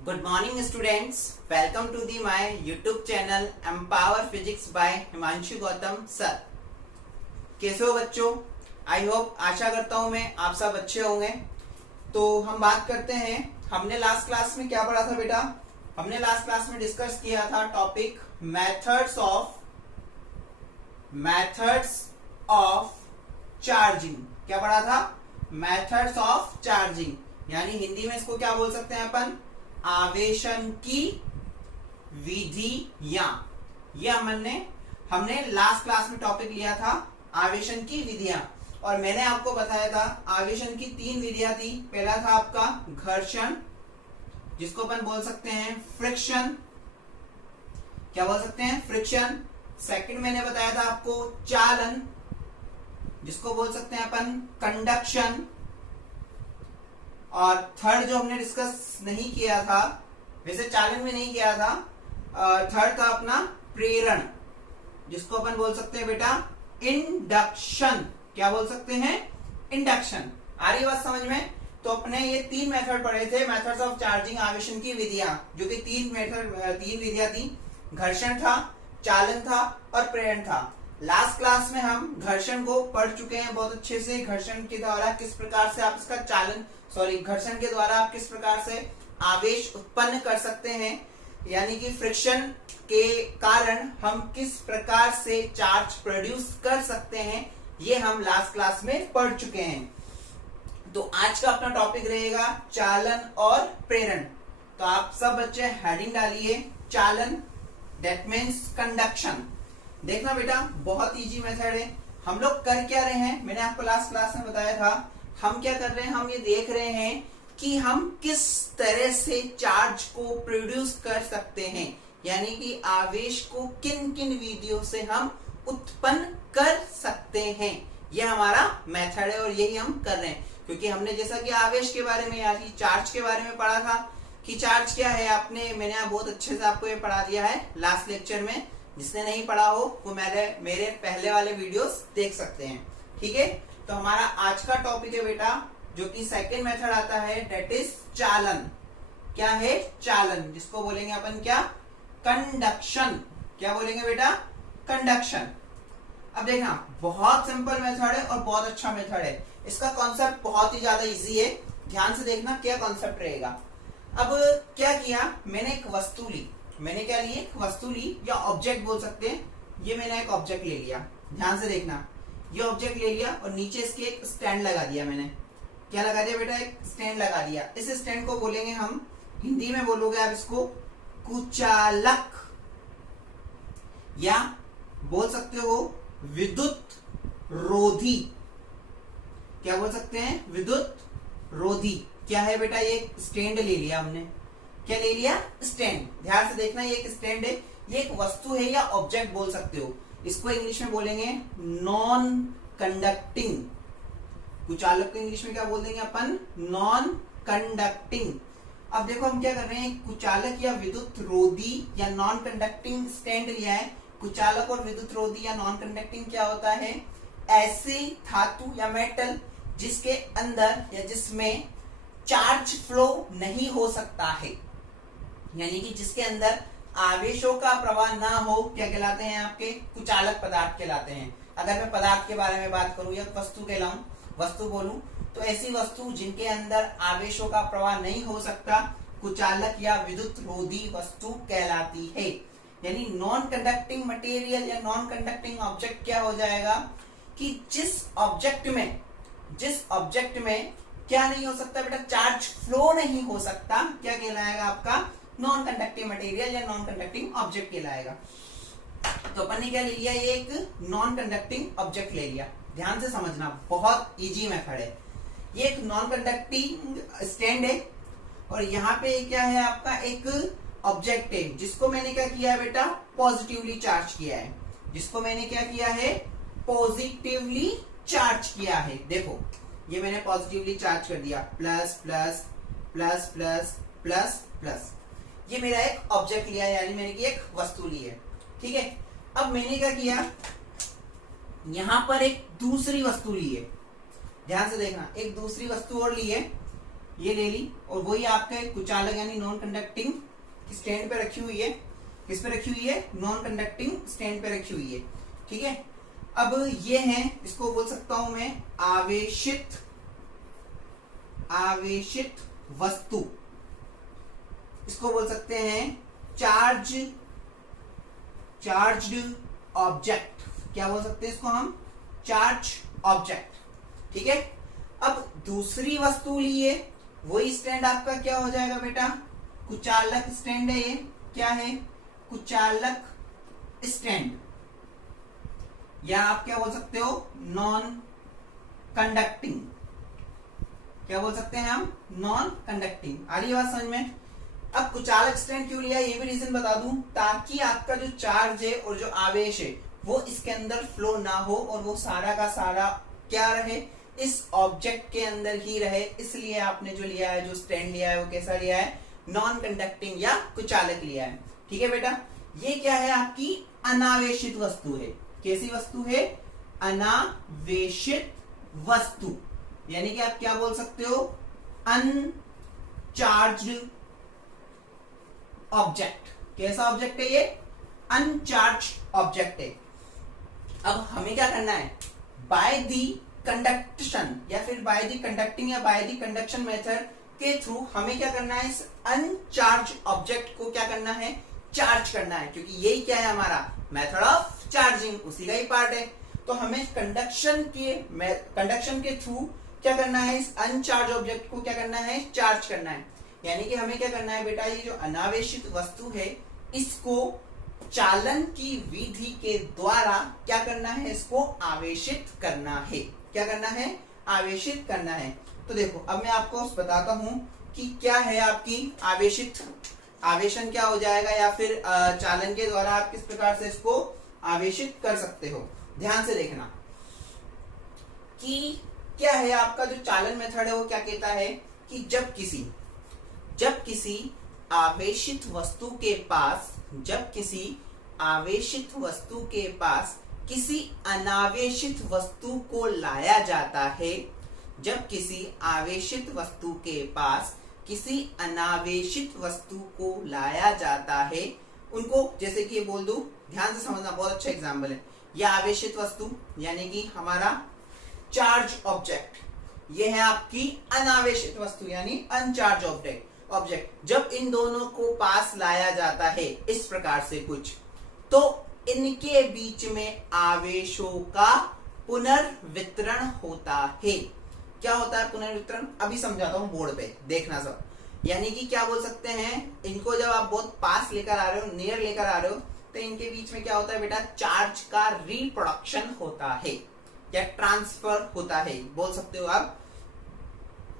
Good morning students, welcome to the my YouTube channel Empower Physics by Himanshu Gautam sir. कैसे हो बच्चों? I hope, आशा करता हूं मैं आप सब अच्छे होंगे। तो हम बात करते हैं, हमने लास्ट क्लास में क्या पढ़ा था बेटा? हमने लास्ट क्लास में डिस्कस किया था टॉपिक मेथड्स ऑफ चार्जिंग। क्या पढ़ा था? मेथड्स ऑफ चार्जिंग, यानी हिंदी में इसको क्या बोल सकते हैं अपन? आवेशन की विधियां। यह हमने लास्ट क्लास में टॉपिक लिया था आवेशन की विधियां, और मैंने आपको बताया था आवेशन की 3 विधियां थी। पहला था आपका घर्षण, जिसको अपन बोल सकते हैं फ्रिक्शन। क्या बोल सकते हैं? फ्रिक्शन। सेकंड मैंने बताया था आपको चालन, जिसको बोल सकते हैं अपन कंडक्शन। और थर्ड जो हमने डिस्कस नहीं किया था, वैसे चालन में नहीं किया था, थर्ड था अपना प्रेरण, जिसको अपन बोल सकते हैं बेटा इंडक्शन। क्या बोल सकते हैं? इंडक्शन। आ रही बात समझ में? तो अपने ये 3 मेथड पढ़े थे, मेथड्स ऑफ चार्जिंग, आवेशन की विधियां, जो कि 3 विधियां थी। घर्षण था, चालन था और प्रेरण था। लास्ट क्लास में हम घर्षण को पढ़ चुके हैं बहुत अच्छे से। घर्षण के द्वारा किस प्रकार से आप इसका घर्षण के द्वारा आप किस प्रकार से आवेश उत्पन्न कर सकते हैं, यानी कि फ्रिक्शन के कारण हम किस प्रकार से चार्ज प्रोड्यूस कर सकते हैं, ये हम लास्ट क्लास में पढ़ चुके हैं। तो आज का अपना टॉपिक रहेगा चालन और प्रेरण। तो आप सब बच्चे हेडिंग डालिए चालन, दैट मीन्स कंडक्शन। देखना बेटा, बहुत इजी मेथड है। हम लोग कर क्या रहे हैं, मैंने आपको लास्ट क्लास में बताया था। हम क्या कर रहे हैं, हम ये देख रहे हैं कि हम किस तरह से चार्ज को प्रोड्यूस कर सकते हैं, यानी कि आवेश को किन किन विधियों से हम उत्पन्न कर सकते हैं। यह हमारा मेथड है और यही हम कर रहे हैं। क्योंकि हमने जैसा कि आवेश के बारे में, यानी चार्ज के बारे में पढ़ा था कि चार्ज क्या है, मैंने बहुत अच्छे से आपको ये पढ़ा दिया है लास्ट लेक्चर में। जिसने नहीं पढ़ा हो वो मेरे पहले वाले वीडियोस देख सकते हैं। ठीक है, तो हमारा आज का टॉपिक है बेटा, जो कि सेकंड मेथड आता है, दैट इज चालन। क्या है? चालन, जिसको बोलेंगे अपन क्या? कंडक्शन। क्या बोलेंगे बेटा? कंडक्शन। अब देखना, बहुत सिंपल मेथड है और बहुत अच्छा मेथड है। इसका कॉन्सेप्ट बहुत ही ज्यादा इजी है। ध्यान से देखना क्या कॉन्सेप्ट रहेगा। अब क्या किया, मैंने एक वस्तु ली। मैंने क्या ली? एक वस्तु ली, या ऑब्जेक्ट बोल सकते हैं। ये मैंने एक ऑब्जेक्ट ले लिया। ध्यान से देखना, ये ऑब्जेक्ट ले लिया और नीचे इसके एक स्टैंड लगा दिया मैंने। क्या लगा दिया बेटा? एक स्टैंड लगा दिया। इस स्टैंड को बोलेंगे हम, हिंदी में बोलोगे आप इसको कुचालक, या बोल सकते हो विद्युत रोधी। क्या बोल सकते हैं? विद्युत रोधी। क्या है बेटा? ये स्टैंड ले लिया हमने। क्या ले लिया? स्टैंड। ध्यान से देखना, ये एक स्टैंड है, ये एक वस्तु है या ऑब्जेक्ट बोल सकते हो। इसको इंग्लिश में बोलेंगे नॉन कंडक्टिंग। कुचालक को इंग्लिश में क्या बोल देंगे अपन? Non conducting. अब देखो हम क्या कर रहे हैं, कुचालक या विद्युत रोधी या नॉन कंडक्टिंग स्टैंड लिया है। कुचालक और विद्युत रोधी या नॉन कंडक्टिंग क्या होता है? ऐसी धातु या मेटल जिसके अंदर या जिसमें चार्ज फ्लो नहीं हो सकता है, यानी कि जिसके अंदर आवेशों का प्रवाह ना हो, क्या कहलाते हैं? आपके कुचालक पदार्थ कहलाते हैं। अगर मैं पदार्थ के बारे में बात करूं या वस्तु बोलूं, तो ऐसी वस्तु जिनके अंदर आवेशों का प्रवाह नहीं हो सकता, कुचालक या विद्युत रोधी वस्तु कहलाती है। यानी नॉन कंडक्टिंग मटेरियल या नॉन कंडक्टिंग ऑब्जेक्ट क्या हो जाएगा कि जिस ऑब्जेक्ट में क्या नहीं हो सकता बेटा? चार्ज फ्लो नहीं हो सकता, क्या कहलाएगा आपका? नॉन कंडक्टिंग मटेरियल या नॉन कंडक्टिंग ऑब्जेक्ट कहलाएगा। तो अपन ने क्या ले लिया? ये एक नॉन कंडक्टिंग ऑब्जेक्ट ले लिया। ध्यान से समझना, बहुत इजी मेथड है। ये एक नॉन कंडक्टिंग स्टैंड है और यहाँ पे क्या है आपका? एक ऑब्जेक्ट है, जिसको मैंने क्या किया है बेटा? पॉजिटिवली चार्ज किया है। जिसको मैंने क्या किया है? पॉजिटिवली चार्ज किया है। देखो, ये मैंने पॉजिटिवली चार्ज कर दिया, plus plus plus plus plus plus. ये मेरा एक ऑब्जेक्ट लिया, यानी मैंने की एक वस्तु ली है। ठीक है, अब मैंने क्या किया, यहां पर एक दूसरी वस्तु ली है। ध्यान से देखना, एक दूसरी वस्तु और ली है। ये ले ली और वही आपका कुचालक यानी नॉन कंडक्टिंग स्टैंड पे रखी हुई है। किस पे रखी हुई है? नॉन कंडक्टिंग स्टैंड पे रखी हुई है। ठीक है, अब ये है, इसको बोल सकता हूं मैं आवेशित वस्तु। इसको बोल सकते हैं चार्ज्ड ऑब्जेक्ट। क्या बोल सकते हैं इसको हम? Charge object. ठीक है, अब दूसरी वस्तु लिए, वही स्टैंड आपका क्या हो जाएगा बेटा? कुचालक स्टैंड है। ये क्या है? कुचालक स्टैंड, या आप क्या बोल सकते हो? Non conducting. क्या बोल सकते हैं हम? Non conducting. आ रही बात समझ में? अब कुचालक स्टैंड क्यों लिया, ये भी रीजन बता दूं, ताकि आपका जो चार्ज है और जो आवेश है वो इसके अंदर फ्लो ना हो और वो सारा का सारा क्या रहे? इस ऑब्जेक्ट के अंदर ही रहे। इसलिए आपने जो लिया है, जो स्टैंड लिया है, वो कैसा लिया है? नॉन कंडक्टिंग या कुचालक लिया है। ठीक है बेटा, ये क्या है? आपकी अनावेशित वस्तु है। कैसी वस्तु है? अनावेशित वस्तु, यानी कि आप क्या बोल सकते हो? Uncharged object. कैसा ऑब्जेक्ट है ये? अनचार्ज्ड ऑब्जेक्ट है। अब हमें क्या करना है? बाय दी कंडक्शन या फिर बाय दी कंडक्टिंग या बाय दी कंडक्शन मेथड के थ्रू हमें क्या करना है? इस अनचार्ज ऑब्जेक्ट को क्या करना है? चार्ज करना है, क्योंकि यही क्या है हमारा? मेथड ऑफ चार्जिंग, उसी का ही पार्ट है। तो हमें कंडक्शन के थ्रू क्या करना है? इस अनचार्ज ऑब्जेक्ट को क्या करना है? चार्ज करना है। यानी कि हमें क्या करना है बेटा? ये जो अनावेशित वस्तु है, इसको चालन की विधि के द्वारा क्या करना है? इसको आवेशित करना है। क्या करना है? आवेशित करना है। तो देखो, अब मैं आपको बताता हूं कि क्या है आपकी आवेशन क्या हो जाएगा, या फिर चालन के द्वारा आप किस प्रकार से इसको आवेशित कर सकते हो। ध्यान से देखना कि क्या है आपका जो चालन मेथड है, वो क्या कहता है कि जब किसी आवेशित वस्तु के पास किसी अनावेशित वस्तु को लाया जाता है, जब किसी आवेशित वस्तु के पास किसी अनावेशित वस्तु को लाया जाता है, उनको जैसे कि ये बोल दूं, ध्यान से समझना, बहुत अच्छा एग्जाम्पल है। यह आवेशित वस्तु यानी कि हमारा चार्ज ऑब्जेक्ट, ये है आपकी अनावेशित वस्तु यानी अनचार्ज ऑब्जेक्ट। जब इन दोनों को पास लाया जाता है इस प्रकार से कुछ, तो इनके बीच में आवेशों का पुनर्वितरण होता है। क्या होता है पुनर्वितरण? अभी समझाता हूं बोर्ड पे, देखना सब। यानी कि क्या बोल सकते हैं, इनको जब आप बहुत पास लेकर आ रहे हो, नियर लेकर आ रहे हो, तो इनके बीच में क्या होता है बेटा? चार्ज का रिप्रोडक्शन होता है या ट्रांसफर होता है, बोल सकते हो आप।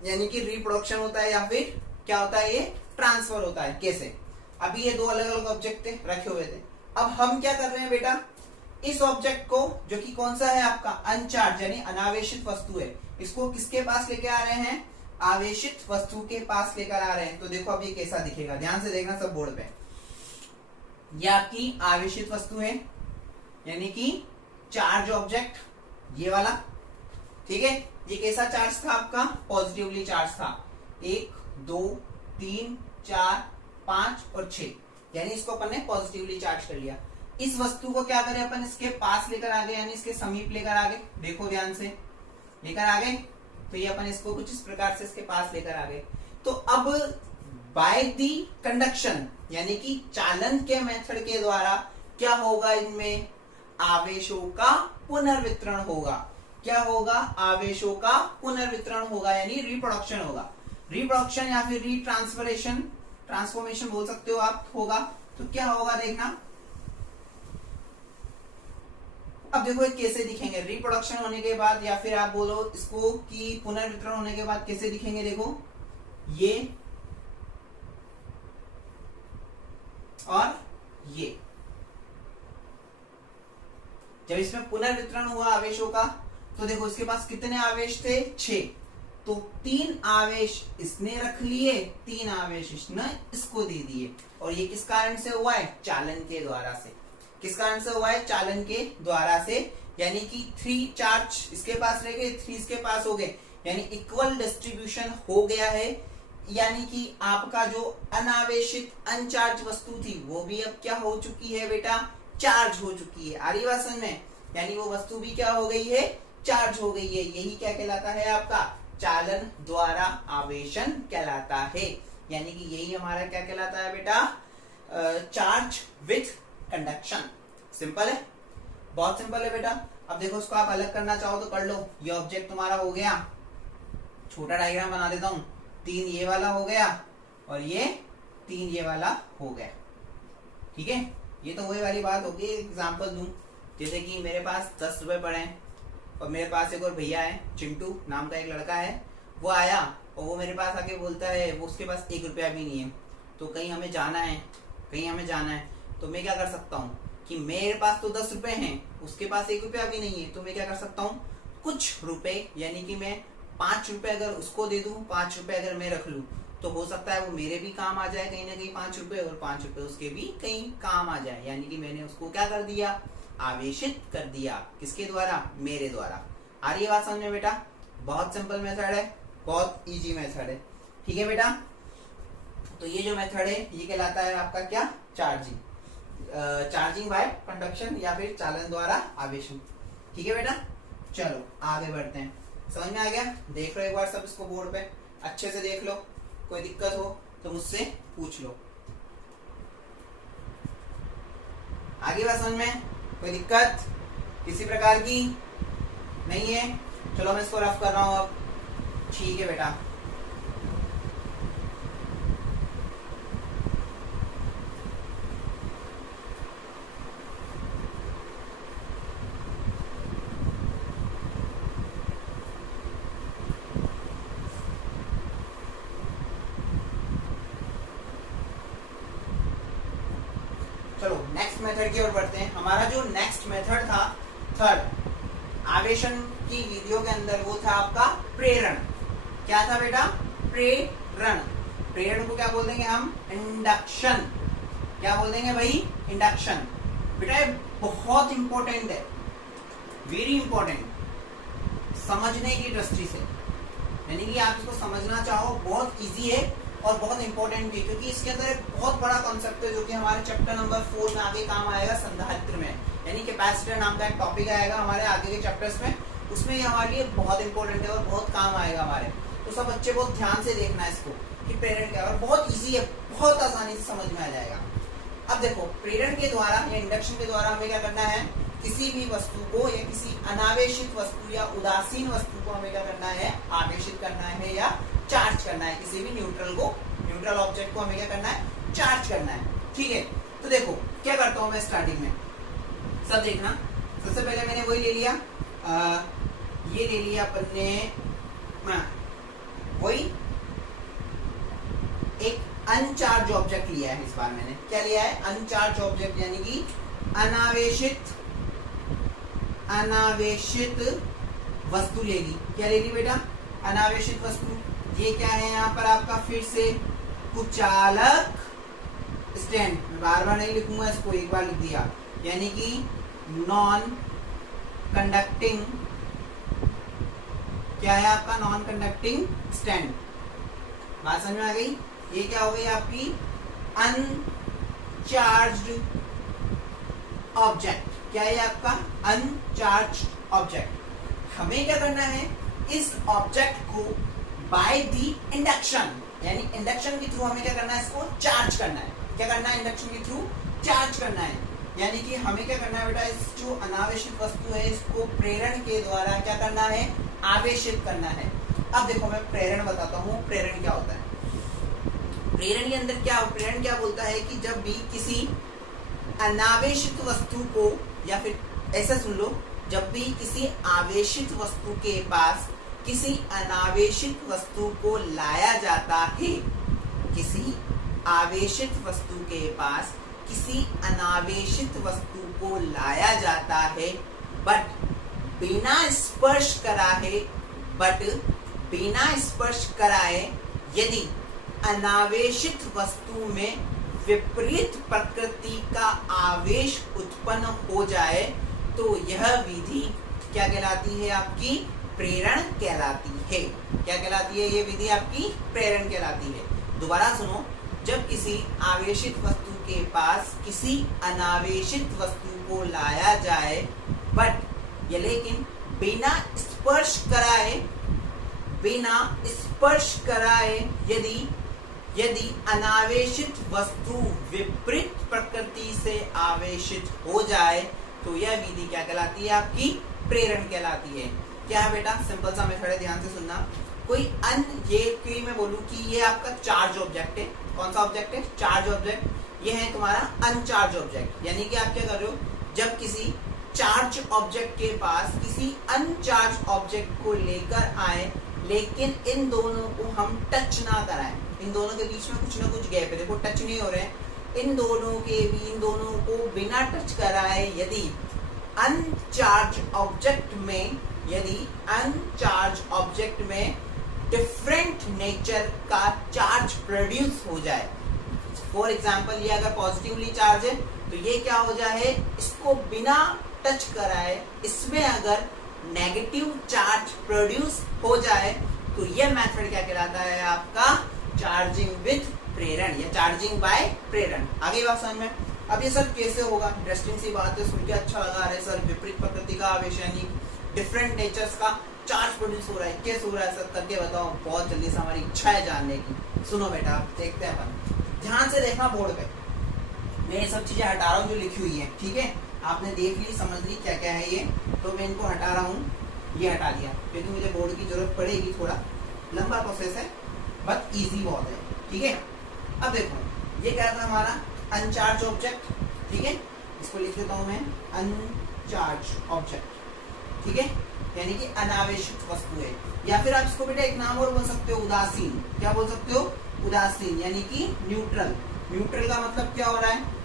यानी कि रिप्रोडक्शन होता है या फिर क्या होता है? ये ट्रांसफर होता है। कैसे? अभी ये दो अलग अलग ऑब्जेक्ट थे, रखे हुए थे। अब हम क्या कर रहे हैं बेटा? इस ऑब्जेक्ट को, जो कि कौन सा है आपका? अनचार्ज यानी अनावेशित वस्तु है, इसको किसके पास लेके आ रहे हैं? आवेशित वस्तु के पास लेकर आ रहे हैं। तो देखो अब ये कैसा दिखेगा, ध्यान से देखना सब बोर्ड पे। ये आपकी आवेशित वस्तु है, यानी कि चार्ज ऑब्जेक्ट, ये वाला। ठीक है, ये कैसा चार्ज था आपका? पॉजिटिवली चार्ज था। 1 2 3 4 5 और 6, यानी इसको अपन ने पॉजिटिवली चार्ज कर लिया। इस वस्तु को क्या करें अपन? इसके पास लेकर आ गए, यानी इसके समीप लेकर आ गए। देखो ध्यान से, लेकर आ गए, तो ये अपन इसको कुछ इस प्रकार से इसके पास लेकर आ गए। तो अब बाय दी कंडक्शन यानी कि चालन के मेथड के द्वारा क्या होगा? इनमें आवेशों का पुनर्वितरण होगा। क्या होगा? आवेशों का पुनर्वितरण होगा, यानी रिप्रोडक्शन होगा। रिप्रोडक्शन या फिर ट्रांसफॉर्मेशन बोल सकते हो आप, होगा। तो क्या होगा देखना। अब देखो ये कैसे दिखेंगे रिप्रोडक्शन होने के बाद, या फिर आप बोलो इसको कि पुनर्वितरण होने के बाद कैसे दिखेंगे। देखो ये और ये, जब इसमें पुनर्वितरण हुआ आवेशों का, तो देखो इसके पास कितने आवेश थे? 6। तो 3 आवेश इसने रख लिए, 3 आवेश इसने इसको दे दिए। और ये किस कारण से हुआ है? चालन के द्वारा से। किस कारण से हुआ है? चालन के द्वारा से। यानी कि 3 चार्ज इसके पास रह गए, 3 इसके पास हो गए, यानी इक्वल डिस्ट्रीब्यूशन हो गया है, यानी कि आपका जो अनावेशित अनचार्ज वस्तु थी वो भी अब क्या हो चुकी है बेटा, चार्ज हो चुकी है। आ रही बात समझ में, यानी वो वस्तु भी क्या हो गई है, चार्ज हो गई है। यही क्या कहलाता है आपका, चालन द्वारा आवेशन कहलाता है। यानी कि यही हमारा क्या कहलाता है बेटा, चार्ज विथ कंडक्शन। सिंपल है, बहुत सिंपल है बेटा। अब देखो इसको आप अलग करना चाहो तो कर लो। ये ऑब्जेक्ट तुम्हारा हो गया, छोटा डायग्राम बना देता हूं, 3 ये वाला हो गया और ये 3 ये वाला हो गया। ठीक है, ये तो वही वाली बात होगी। एग्जांपल दूं, जैसे कि मेरे पास 10 रुपए पड़े हैं और मेरे पास एक और भैया है, चिंटू नाम का एक लड़का है, वो आया और वो मेरे पास आके बोलता है वो उसके पास 1 रुपया भी नहीं है, तो कहीं हमें जाना है, तो मैं क्या कर सकता हूँ कि मेरे पास तो 10 रुपए हैं, उसके पास 1 रुपया भी नहीं है, तो मैं क्या कर सकता हूँ, कुछ रुपए यानी कि मैं 5 रुपए अगर उसको दे दूं, 5 रुपए अगर मैं रख लूं, तो हो सकता है वो मेरे भी काम आ जाए कहीं ना कहीं 5 रुपए, और 5 रुपए उसके भी कहीं काम आ जाए। यानी कि मैंने उसको क्या कर दिया, आवेशित कर दिया। किसके द्वारा, मेरे द्वारा। आ रही है बात समझ में बेटा, बहुत सिंपल मेथड है, बहुत इजी मेथड है। ठीक है बेटा, तो ये जो मेथड है ये कहलाता है आपका क्या, चार्जिंग, चार्जिंग बाय कंडक्शन या फिर चालन द्वारा आवेशन। ठीक है बेटा, चलो आगे बढ़ते हैं। समझ में आ गया, देख लो एक बार सब इसको बोर्ड पे अच्छे से देख लो, कोई दिक्कत हो तो मुझसे पूछ लो। आगे बात समझ में, कोई दिक्कत किसी प्रकार की नहीं है। चलो मैं इसको रफ कर रहा हूं अब। ठीक है बेटा, चलो नेक्स्ट मेथड की ओर बढ़ते हैं। हमारा जो नेक्स्ट मेथड था, थर्ड आवेशन की वीडियो के अंदर, वो था आपका प्रेरण। क्या था बेटा, प्रेरण। प्रेरण को क्या बोल देंगे हम, इंडक्शन। क्या बोल देंगे भाई, इंडक्शन। बेटा ये बहुत इंपॉर्टेंट है, वेरी इंपॉर्टेंट, समझने की दृष्टि से। यानी कि आप इसको समझना चाहो बहुत इजी है और बहुत इंपॉर्टेंट भी, क्योंकि इसके अंदर एक बहुत बड़ा कॉन्सेप्ट है जो कि हमारे चैप्टर नंबर 4 में आगे काम आएगा, संधारित्र में। यानी कैपेसिटर नाम का एक टॉपिक आएगा हमारे आगे के चैप्टर्स में, उसमें ये हमारे लिए बहुत इंपॉर्टेंट है और बहुत काम आएगा हमारे। तो सब बच्चे बहुत ध्यान से देखना है इसको कि प्रेरण क्या है, और बहुत ईजी है, बहुत आसानी से समझ में आ जाएगा। अब देखो, प्रेरण के द्वारा या इंडक्शन के द्वारा हमें क्या करना है, किसी भी वस्तु को या किसी अनावेशित वस्तु या उदासीन वस्तु को हमें क्या करना है, आवेशित करना है या चार्ज करना है। किसी भी न्यूट्रल को, न्यूट्रल ऑब्जेक्ट को हमें क्या करना है, चार्ज करना है। ठीक है, तो देखो क्या करता हूं मैं स्टार्टिंग में, सब देखना। सबसे पहले मैंने वही ले लिया, ये ले लिया अपन ने, वही एक अनचार्ज ऑब्जेक्ट लिया है। इस बार मैंने क्या लिया है, अनचार्ज ऑब्जेक्ट, यानी कि अनावेशित वस्तु ले ली। क्या ले ली बेटा, अनावेशित वस्तु। ये क्या है यहाँ पर आपका, फिर से कुचालक स्टैंड। बार बार नहीं लिखूंगा इसको, एक बार लिख दिया। यानी कि नॉन कंडक्टिंग, क्या है आपका, नॉन कंडक्टिंग स्टैंड। बात समझ में आ गई। ये क्या हो गई आपकी, अनचार्ज्ड ऑब्जेक्ट। क्या है आपका, अनचार्ज्ड ऑब्जेक्ट। हमें क्या करना है, इस ऑब्जेक्ट को बाय दी इंडक्शन, यानी इंडक्शन के थ्रू हमें क्या करना है, इसको चार्ज करना है। क्या करना है, इंडक्शन के थ्रू चार्ज करना है। यानी कि हमें क्या करना है बेटा, इस जो अनावेशित वस्तु है इसको प्रेरण के द्वारा क्या करना है, आवेशित करना है। अब देखो मैं प्रेरण बताता हूँ, प्रेरण क्या होता है। प्रेरण के अंदर क्या, प्रेरण क्या बोलता है कि जब भी किसी अनावेशित वस्तु को, या फिर ऐसा सुन लो, जब भी किसी आवेशित वस्तु के पास किसी अनावेशित वस्तु को लाया जाता है, किसी आवेशित वस्तु के पास किसी अनावेशित वस्तु को लाया जाता है, बट बिना स्पर्श कराए, यदि अनावेशित वस्तु में विपरीत प्रकृति का आवेश उत्पन्न हो जाए, तो यह विधि क्या कहलाती है, आपकी प्रेरण कहलाती है। क्या कहलाती है ये विधि? आपकी प्रेरण कहलाती है। दोबारा सुनो, जब किसी आवेशित वस्तु के पास किसी अनावेशित वस्तु को लाया जाए बट ये लेकिन बिना स्पर्श कराए यदि अनावेशित वस्तु विपरीत प्रकृति से आवेशित हो जाए तो यह विधि क्या कहलाती है? आपकी प्रेरण कहलाती है। क्या है बेटा? सिंपल सा मेथड है, ध्यान से सुनना। कोई ये मैं बोलूं कि ये आपका चार्ज ऑब्जेक्ट है। कौन सा ऑब्जेक्ट है? Charge object. ये है तुम्हारा अनचार्ज ऑब्जेक्ट। यानी कि आप क्या कर रहे हो, जब किसी चार्ज ऑब्जेक्ट के पास किसी अनचार्ज ऑब्जेक्ट को लेकर आए लेकिन इन दोनों को हम टच ना कराएं, इन दोनों के बीच में कुछ ना कुछ गैप है, देखो टच नहीं हो रहे हैं, इन दोनों को बिना टच कराए यदि अनचार्ज ऑब्जेक्ट में डिफरेंट नेचर का चार्ज प्रोड्यूस हो जाए। फॉर एग्जाम्पल, ये अगर पॉजिटिवली चार्ज है तो ये क्या हो जाए, इसको बिना टच कराए इसमें अगर नेगेटिव चार्ज प्रोड्यूस हो जाए तो यह मेथड क्या कहलाता है? आपका चार्जिंग विद प्रेरण या चार्जिंग बाय प्रेरण। आगे बात समझ में? अब ये सब कैसे होगा? इंटरेस्टिंग सी बात है, सुन के अच्छा लगा रहा है सर। विपरीत प्रकृति का आवेश यानी डिफरेंट नेचर्स का चार्ज प्रोड्यूस हो रहा है, कैसे हो रहा है सर? करके बताओ। बहुत जल्दी से, हमारी इच्छा है जानने की। सुनो बेटा, देखते हैं अपन। ध्यान से देखना बोर्ड पे, मैं ये सब चीजें हटा रहा हूँ जो लिखी हुई है, ठीक है? आपने देख ली, समझ ली क्या क्या है ये, तो मैं इनको हटा रहा हूँ। ये हटा दिया क्योंकि मुझे बोर्ड की जरूरत पड़ेगी। थोड़ा लंबा प्रोसेस है बट इजी बहुत है, ठीक है? अब देखो, ये क्या था हमारा अनचार्ज ऑब्जेक्ट, ठीक है? इसको लिख देता हूं मैं, अनचार्ज ऑब्जेक्ट, ठीक है? यानी कि अनावेशित वस्तु है। या फिर आप इसको बेटा एक नाम और बोल सकते हो, उदासीन। क्या बोल सकते हो? उदासीन, यानी कि न्यूट्रल। न्यूट्रल का मतलब क्या हो रहा है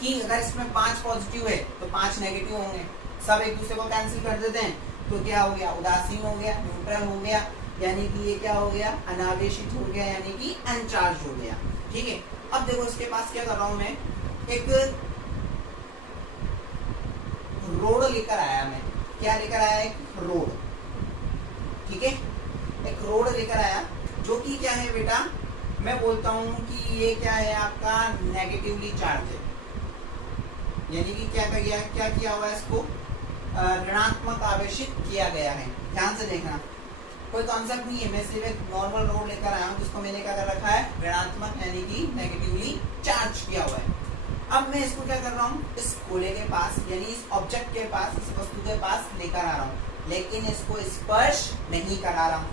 कि अगर इसमें 5 पॉजिटिव है तो 5 नेगेटिव होंगे, सब एक दूसरे को कैंसिल कर देते हैं, तो क्या हो गया? उदासीन हो गया, न्यूट्रल हो गया, यानी कि ये क्या हो गया? अनावेशित हो गया, यानी कि अनचार्ज हो गया, ठीक है? अब देखो, इसके पास क्या कर रहा हूं मैं, एक रोड लेकर आया मैं। क्या लेकर आया? एक रोड, ठीक है? एक रोड लेकर आया जो कि क्या है बेटा, मैं बोलता हूं कि ये क्या है? आपका नेगेटिवली चार्ज है। यानी कि क्या किया हुआ है? इसको ऋणात्मक आवेशित किया गया है। ध्यान से देखना, कोई कॉन्सेप्ट नहीं है, मैं सिर्फ एक नॉर्मल रोड लेकर आया हूँ जिसको मैंने क्या कर रखा है? ऋणात्मक यानी कि नेगेटिवली चार्ज किया हुआ है। अब मैं इसको क्या कर रहा हूँ? इस गोले के पास यानी इस ऑब्जेक्ट के पास, इस वस्तु के पास लेकर आ रहा हूँ, लेकिन इसको स्पर्श नहीं करा रहा हूँ।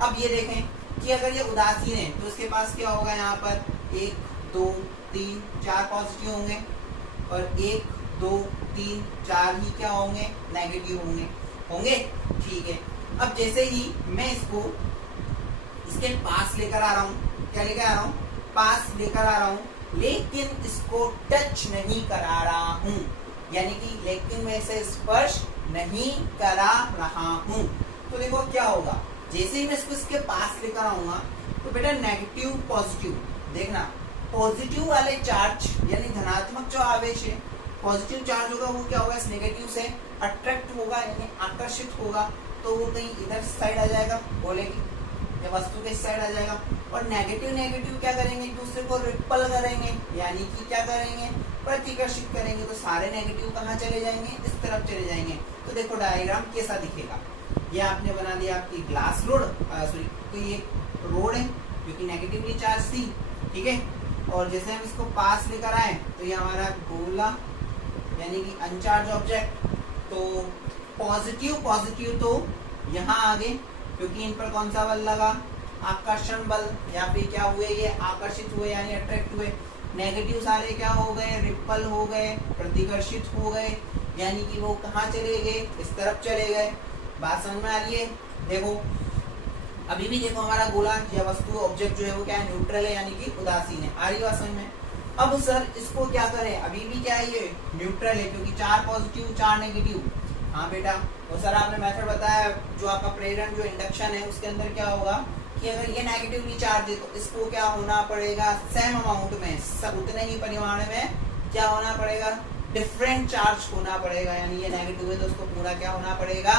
अब ये देखें कि अगर ये उदासीन है तो इसके पास क्या होगा? यहाँ पर 1 2 3 4 पॉजिटिव होंगे और 1 2 3 4 ही क्या होंगे? नेगेटिव होंगे, ठीक है? अब जैसे ही मैं इसको इसके पास लेकर आ रहा हूँ, क्या लेकर आ रहा हूँ? पास लेकर आ रहा हूँ, लेकिन इसको टच नहीं करा रहा हूँ, यानी कि लेकिन मैं इसे स्पर्श नहीं करा रहा हूँ। तो देखो क्या होगा, जैसे ही मैं इसको इसके पास लेकर आऊंगा तो बेटा नेगेटिव पॉजिटिव, देखना पॉजिटिव वाले चार्ज यानी धनात्मक जो आवेश है, पॉजिटिव चार्ज होगा वो क्या होगा? इस नेगेटिव से अट्रैक्ट होगा यानी आकर्षित होगा, तो वो कहीं इधर साइड आ जाएगा गोले की या वस्तु के साइड आ जाएगा, और नेगेटिव क्या करेंगे? एक दूसरे को रिपल करेंगे, यानी कि क्या करेंगे? प्रतिकर्षित करेंगे। तो सारे नेगेटिव कहाँ चले जाएंगे? इस तरफ चले जाएंगे। तो देखो डायग्राम कैसा दिखेगा। ये आपने बना दिया आपकी ग्लास रोड, सॉरी तो ये रोड है क्योंकि नेगेटिवली चार्ज थी, ठीक है? और जैसे हम इसको पास लेकर आए तो ये हमारा गोला यानी कि अनचार्ज ऑब्जेक्ट, तो पॉजिटिव तो यहाँ आ गए क्योंकि इन पर कौन सा बल लगा? आकर्षण बल, या फिर क्या हुए? ये आकर्षित हुए यानी अट्रैक्ट हुए। नेगेटिव सारे क्या हो गए? रिपल हो गए, प्रतिकर्षित हो गए, यानी कि वो कहाँ चले गए? इस तरफ चले गए। बात समझ में आ रही है? देखो अभी भी देखो हमारा गोला या वस्तु ऑब्जेक्ट जो है वो क्या है? न्यूट्रल है यानी कि उदासीन है। आ रही बात समझ में? अब सर इसको क्या करें? अभी भी क्या है? ये न्यूट्रल है क्योंकि 4 पॉजिटिव 4 नेगेटिव। हाँ बेटा, तो सर आपने मेथड बताया जो आपका प्रेरण जो इंडक्शन है उसके अंदर क्या होगा कि अगर ये नेगेटिवली चार्ज है तो इसको क्या होना पड़ेगा? सेम अमाउंट में, सब उतने ही परिमाण में क्या होना पड़ेगा? डिफरेंट चार्ज होना पड़ेगा। यानी ये नेगेटिव है तो उसको पूरा क्या होना पड़ेगा?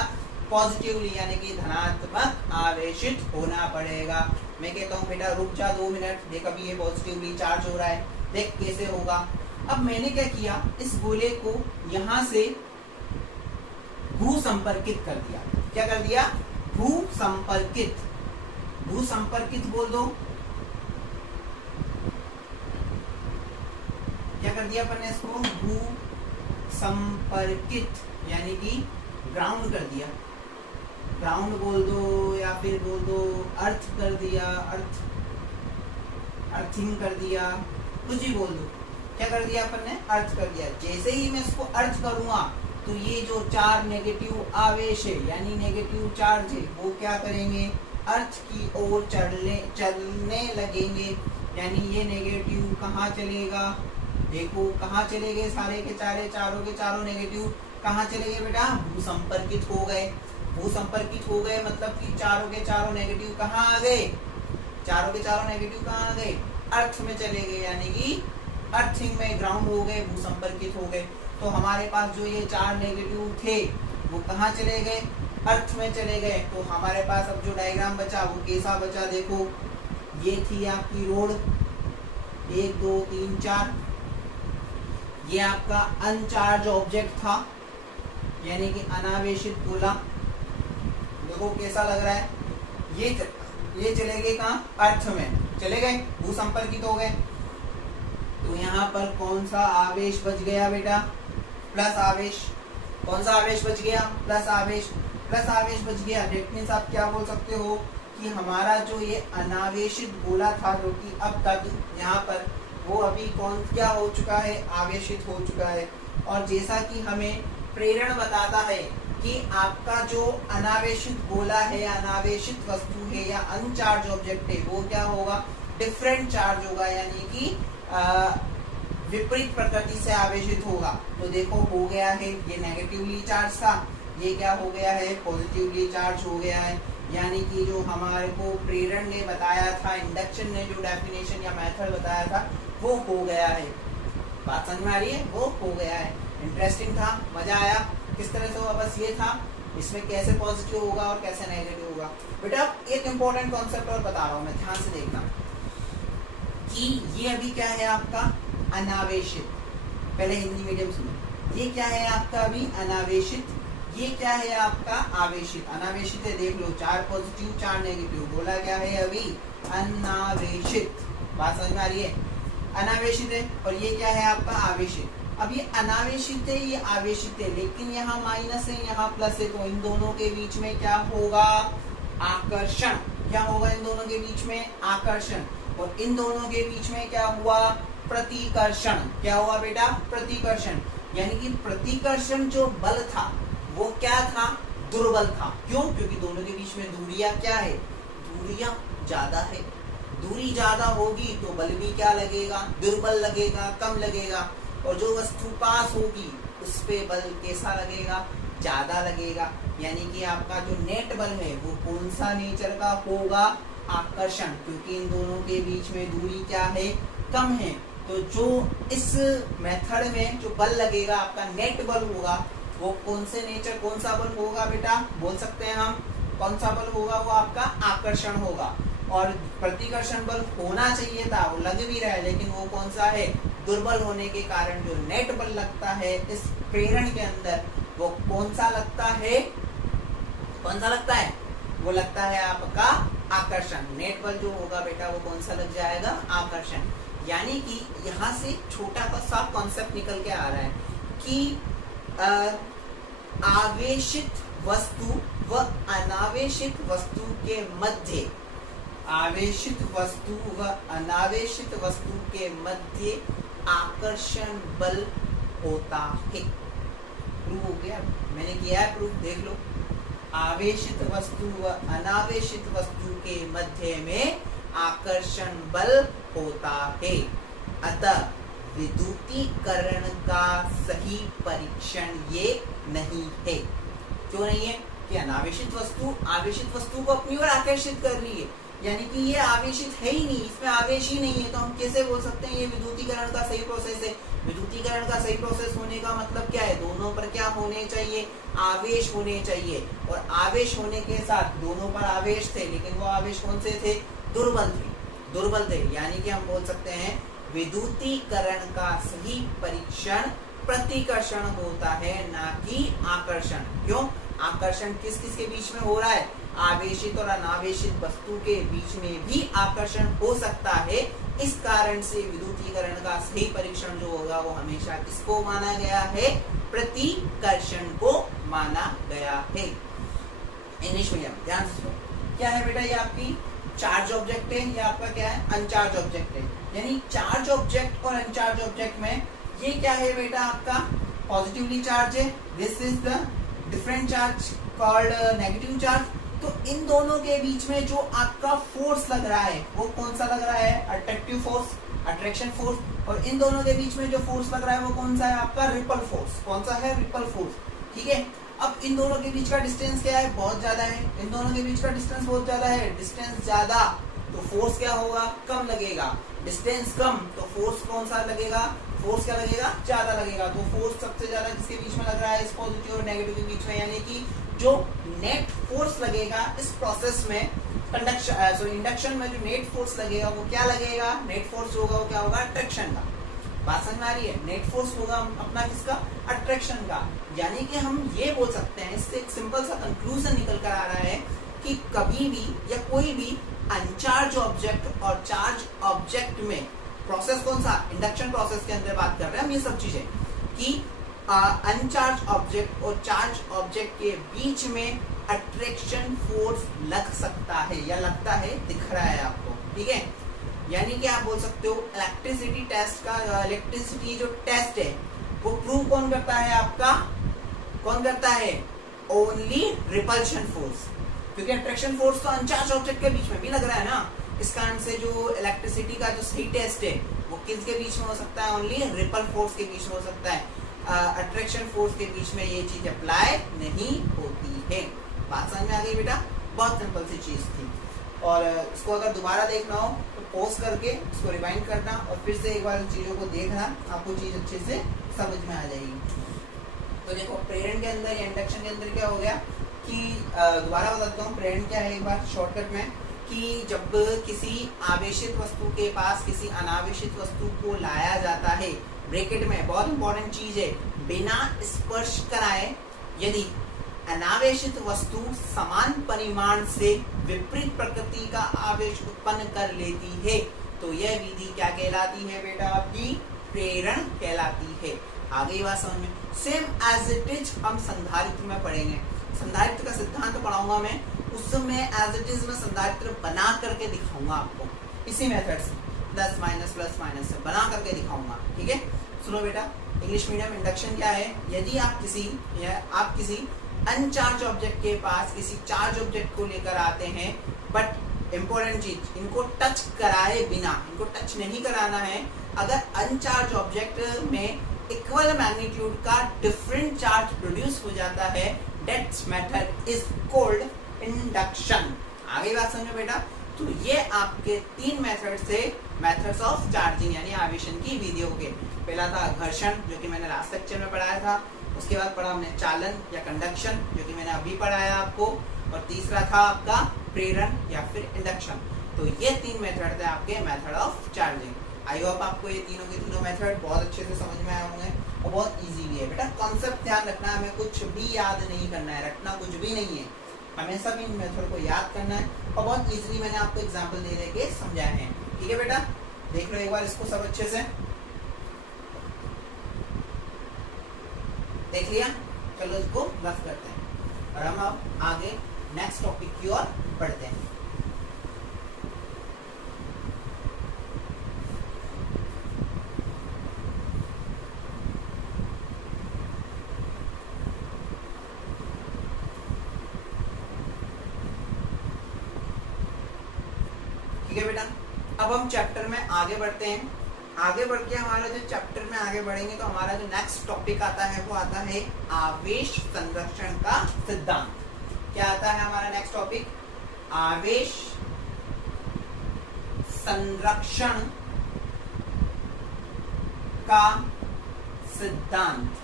पॉजिटिवली यानी कि धनात्मक आवेशित होना पड़ेगा। मैं कहता हूँ बेटा रुक जा 2 मिनट, देख अभी ये पॉजिटिवली चार्ज हो रहा है, देख कैसे होगा। अब मैंने क्या किया, इस गोले को यहां से भू संपर्कित कर दिया। क्या कर दिया? भू संपर्कित। भू संपर्कित बोल दो, क्या कर दिया अपन ने इसको? भू संपर्कित यानी कि ग्राउंड कर दिया। ग्राउंड बोल दो या फिर बोल दो अर्थ कर दिया, अर्थिंग कर दिया, कुछ भी बोल दो। क्या कर दिया अपन ने? अर्थ कर दिया। जैसे ही मैं इसको अर्थ करूंगा तो ये जो 4 नेगेटिव आवेश है यानी नेगेटिव चार्ज है वो क्या करेंगे? अर्थ की ओर चलने लगेंगे। यानी ये नेगेटिव कहाँ चलेगा? देखो कहाँ चले गए? सारे के चारों के चारों नेगेटिव कहाँ चले गए बेटा? भू संपर्कित हो गए। भू संपर्कित हो गए मतलब कि चारों के चारों नेगेटिव कहाँ आ गए? चारों के चारों नेगेटिव कहाँ आ गए? अर्थ में चले गए, यानी कि अर्थिंग में ग्राउंड हो गए, भू संपर्कित हो गए। तो हमारे पास जो ये 4 नेगेटिव थे वो कहाँ चले गए? अर्थ में चले गए। तो हमारे पास अब जो डायग्राम बचा वो कैसा बचा? देखो ये थी आपकी रोड 1 2 3 4, ये आपका अनचार्ज ऑब्जेक्ट था यानी कि अनावेशित गोला। देखो कैसा लग रहा है? ये चले गए कहाँ? अर्थ में चले गए, भू संपर्कित हो गए। तो यहाँ पर कौन सा आवेश बच गया बेटा? प्लस आवेश। कौन सा आवेश बच गया? प्लस आवेश। प्लस आवेश बच गया। डेट मीन्स आप क्या बोल सकते हो कि हमारा जो ये अनावेशित गोला था जो कि अब तक यहाँ पर वो अभी क्या हो चुका है? आवेशित हो चुका है। और जैसा कि हमें प्रेरण बताता है कि आपका जो अनावेशित गोला है, अनावेशित वस्तु है या अनचार्ज ऑब्जेक्ट है वो क्या होगा? डिफरेंट चार्ज होगा यानी कि विपरीत प्रकृति से आवेशित होगा। तो देखो हो गया है, ये नेगेटिवली चार्ज था, ये क्या हो गया है? पॉजिटिवली चार्ज हो गया है। यानी कि जो हमारे को प्रेरण ने बताया था, इंडक्शन ने जो डेफिनेशन या मेथड बताया था वो हो गया है। बात समझ में आ रही है? वो हो गया है। इंटरेस्टिंग था, मजा आया। किस तरह से हुआ? बस ये था, इसमें कैसे पॉजिटिव होगा और कैसे नेगेटिव होगा। बेटा एक इंपॉर्टेंट कॉन्सेप्ट और बता रहा हूँ मैं, ध्यान से देखना कि ये अभी क्या है आपका? अनावेशित। पहले हिंदी मीडियम सुनो। ये क्या है आपका? अभी अनावेशित। ये क्या है आपका? आवेशित। अनावेशित है, देख लो 4 पॉजिटिव 4 नेगेटिव। बोला क्या है अभी? अनावेशित। बात समझ में आ रही है? अनावेशित है। और ये क्या है आपका? आवेशित। अब ये अनावेशित है, ये आवेशित है, लेकिन यहाँ माइनस है, यहाँ प्लस है। तो इन दोनों के बीच में क्या होगा? आकर्षण। क्या होगा इन दोनों के बीच में? आकर्षण। और इन दोनों के बीच में क्या हुआ? प्रतिकर्षण। क्या हुआ बेटा? प्रतिकर्षण। यानी कि प्रतिकर्षण जो बल था वो क्या था? दुर्बल था। क्यों? क्योंकि दोनों के बीच में दूरियां क्या है? दूरियां ज्यादा है। दूरी ज्यादा होगी तो बल भी क्या लगेगा? दुर्बल लगेगा, कम लगेगा। और जो वस्तु पास होगी उस पे बल कैसा लगेगा? ज्यादा लगेगा। यानी कि आपका जो नेट बल है वो कौन सा नेचर का होगा? आकर्षण। क्योंकि इन दोनों के बीच में दूरी क्या है? कम है। तो जो इस मेथड में जो बल लगेगा आपका नेट बल होगा वो कौन से नेचर, कौन सा बल होगा बेटा? बोल सकते हैं हम कौन सा बल होगा? वो आपका आकर्षण होगा। और प्रतिकर्षण बल होना चाहिए था, वो लग भी रहा है, लेकिन वो कौन सा है? दुर्बल होने के कारण जो नेट बल लगता है इस प्रेरण के अंदर वो कौन सा लगता है? कौन सा लगता है? वो लगता है आपका आकर्षण। नेट बल जो होगा बेटा वो कौन सा लग जाएगा? आकर्षण। यानी कि यहाँ से छोटा सा कॉन्सेप्ट निकल के आ रहा है कि आवेशित वस्तु व अनावेशित वस्तु के मध्य, आवेशित वस्तु व अनावेशित वस्तु के मध्य आकर्षण बल होता है। प्रूव हो गया? मैंने किया है प्रूफ, देख लो। आवेशित वस्तु व अनावेशित वस्तु के मध्य में आकर्षण बल होता है। अतः विद्युतीकरण का सही परीक्षण ये नहीं है। क्यों नहीं है? कि अनावेशित वस्तु आवेशित वस्तु को अपनी ओर आकर्षित कर रही है, यानी कि ये आवेशित है ही नहीं, इसमें आवेश ही नहीं है। तो हम कैसे बोल सकते हैं ये विद्युतीकरण का सही प्रोसेस है? विद्युतीकरण का सही प्रोसेस होने का मतलब क्या है, दोनों पर क्या होने चाहिए, आवेश होने चाहिए, और आवेश होने के साथ दोनों पर आवेश थे, लेकिन वो आवेश कौन से थे, दुर्बल थे। यानी कि हम बोल सकते हैं विद्युतीकरण का सही परीक्षण प्रतिकर्षण होता है, ना कि आकर्षण। क्यों, आकर्षण किस किस के बीच में हो रहा है, आवेशित और अनावेशित वस्तु के बीच में भी आकर्षण हो सकता है। इस कारण से विद्युतीकरण का सही परीक्षण जो होगा वो हमेशा किसको माना गया है, प्रतिकर्षण को माना गया है। इंग्लिश मीडियम ध्यान से सुनो, क्या है बेटा, ये आपकी चार्ज ऑब्जेक्ट है, ये आपका क्या है, अनचार्ज ऑब्जेक्ट है। यानी चार्ज ऑब्जेक्ट और अनचार्ज ऑब्जेक्ट में ये क्या है बेटा, आपका पॉजिटिवली चार्ज है, this is the different charge called negative charge. तो इन दोनों के बीच में जो आपका फोर्स लग रहा है वो कौन सा लग रहा है, अट्रैक्टिव फोर्स, अट्रैक्शन फोर्स। और इन दोनों के बीच में जो फोर्स लग रहा है वो कौन सा है, आपका रिपल फोर्स। कौन सा है, रिपल फोर्स। ठीक है, अब इन दोनों के बीच का डिस्टेंस क्या है, बहुत ज्यादा है। इन दोनों के बीच का डिस्टेंस बहुत ज्यादा है, डिस्टेंस ज्यादा तो फोर्स क्या होगा, कम लगेगा। डिस्टेंस कम तो फोर्स कौन सा लगेगा, फोर्स क्या लगेगा, ज्यादा लगेगा। तो फोर्स सबसे ज्यादा किसके बीच में लग रहा है, इस पॉजिटिव और नेगेटिव के बीच में। यानी कि जो नेट फोर्स लगेगा इस प्रोसेस में, इंडक्शन में जो नेट फोर्स लगेगा वो क्या लगेगा, नेट फोर्स होगा वो क्या होगा, अट्रैक्शन का। बात समझ में आ रही है, नेट फोर्स होगा अपना किसका, अट्रैक्शन का। यानी कि हम ये बोल सकते हैं, इससे एक सिंपल सा कंक्लूजन निकल कर आ रहा है कि कभी भी या कोई भी अनचार्ज ऑब्जेक्ट और चार्ज ऑब्जेक्ट में प्रोसेस कौन सा, इंडक्शन प्रोसेस के अंदर बात कर रहे हैं हम ये सब चीजें, कि अनचार्ज ऑब्जेक्ट और चार्ज ऑब्जेक्ट के बीच में अट्रैक्शन फोर्स लग सकता है या लगता है, दिख रहा है आपको। ठीक है, यानी कि आप बोल सकते हो इलेक्ट्रिसिटी टेस्ट का, इलेक्ट्रिसिटी जो टेस्ट है वो प्रूव कौन करता है, आपका कौन करता है, ओनली रिपल्शन फोर्स। क्योंकि अट्रैक्शन फोर्स तो अनचार्ज ऑब्जेक्ट के बीच में भी लग रहा है ना। इस कारण से जो इलेक्ट्रिसिटी का जो सही टेस्ट है वो किसके बीच में हो सकता है, ओनली रिपल फोर्स के बीच में हो सकता है। अट्रैक्शन फोर्स के बीच में ये चीज अप्लाई नहीं होती है। बात समझ में आ गई बेटा, बहुत सिंपल सी चीज थी। और इसको अगर दोबारा देखना हो तो पॉज करके इसको रिवाइंड करना और फिर से एक बार चीजों को देखना, आपको चीज अच्छे से समझ में आ जाएगी। तो देखो प्रेरण के अंदर या इंडक्शन के अंदर क्या हो गया कि दोबारा बताता हूँ, प्रेरण क्या है एक बार शॉर्टकट में, कि जब किसी आवेशित वस्तु के पास किसी अनावेशित वस्तु को लाया जाता है, ब्रैकेट में बहुत इंपॉर्टेंट चीज है, बिना स्पर्श कराए यदि अनावेशित वस्तु समान परिमाण से विपरीत प्रकृति का आवेश उत्पन्न कर लेती है तो यह विधि क्या कहलाती है बेटा, आपकी प्रेरण कहलाती है। आगे बात समझ में, सेम एज इट इज हम संधारित्र में पढ़ेंगे। संधारित्र का सिद्धांत पढ़ाऊंगा मैं, उसमें एज इट इज में संधारित्र बना करके दिखाऊंगा आपको, इसी मेथड से प्लस माइनस से बना करके दिखाऊंगा। ठीक है, सुनो बेटा, इंग्लिश मीडियम इंडक्शन क्या है, यदि आप किसी अनचार्ज ऑब्जेक्ट के पास किसी चार्ज ऑब्जेक्ट को लेकर आते हैं, बट इंपॉर्टेंट चीज, इनको टच कराए बिना, इनको टच नहीं कराना है। अगर अनचार्ज ऑब्जेक्ट में इक्वल मैग्नीट्यूड का डिफरेंट चार्ज प्रोड्यूस हो जाता है, that method is called induction. आगे बात समझो बेटा, तो ये आपके तीन मेथड से मेथड्स ऑफ चार्जिंग यानी आवेशन की विधियों के। पहला था घर्षण जो कि मैंने लास्ट लेक्चर में पढ़ाया था, उसके बाद पढ़ा हमने चालन या कंडक्शन जो कि मैंने अभी पढ़ाया आपको, और तीसरा था आपका प्रेरण या फिर इंडक्शन। तो ये तीन मेथड थे आपके method of charging. I hope आपको ये तीनों के तीनों मेथड बहुत अच्छे से समझ में आए होंगे और बहुत इजी भी है। बेटा कॉन्सेप्ट ध्यान रखना, हमें कुछ भी याद नहीं करना है, रटना कुछ भी नहीं है, हमेशा भी इन मेथड को याद करना है और बहुत इजीली मैंने आपको एग्जांपल दे के समझाए हैं। ठीक है बेटा, देख लो एक बार इसको सब अच्छे से, देख लिया, चलो इसको रफ करते हैं और हम अब आगे नेक्स्ट टॉपिक की ओर बढ़ते हैं। ठीक है बेटा, अब हम चैप्टर में आगे बढ़ते हैं। आगे बढ़ के हमारा जो चैप्टर में आगे बढ़ेंगे तो हमारा जो नेक्स्ट टॉपिक आता है वो आता है आवेश संरक्षण का सिद्धांत। क्या आता है हमारा नेक्स्ट टॉपिक, आवेश संरक्षण का सिद्धांत,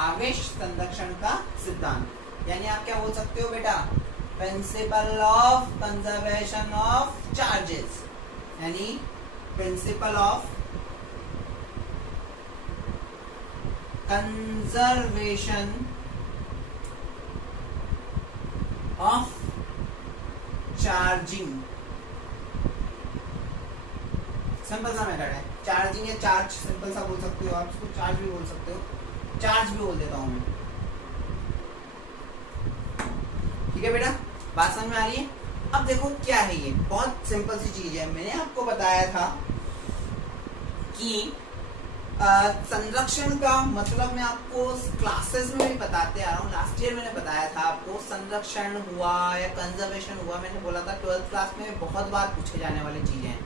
आवेश संरक्षण का सिद्धांत, यानी आप क्या बोल सकते हो बेटा, principle of conservation of charges, यानी principle of conservation of charging. Simple सा मेथड है, चार्जिंग या चार्ज सिंपल सा बोल सकते हो आप, इसको चार्ज भी बोल सकते हो, चार्ज भी बोल देता हूं मैं। ठीक है बेटा, बात समझ में आ रही है। अब देखो क्या है, ये बहुत सिंपल सी चीज है। मैंने आपको बताया था कि संरक्षण का मतलब मैं आपको क्लासेस में भी बताते आ रहा हूँ। लास्ट ईयर मैंने बताया था आपको, संरक्षण हुआ या कंजर्वेशन हुआ, मैंने बोला था 12th क्लास में बहुत बार पूछे जाने वाली चीजें हैं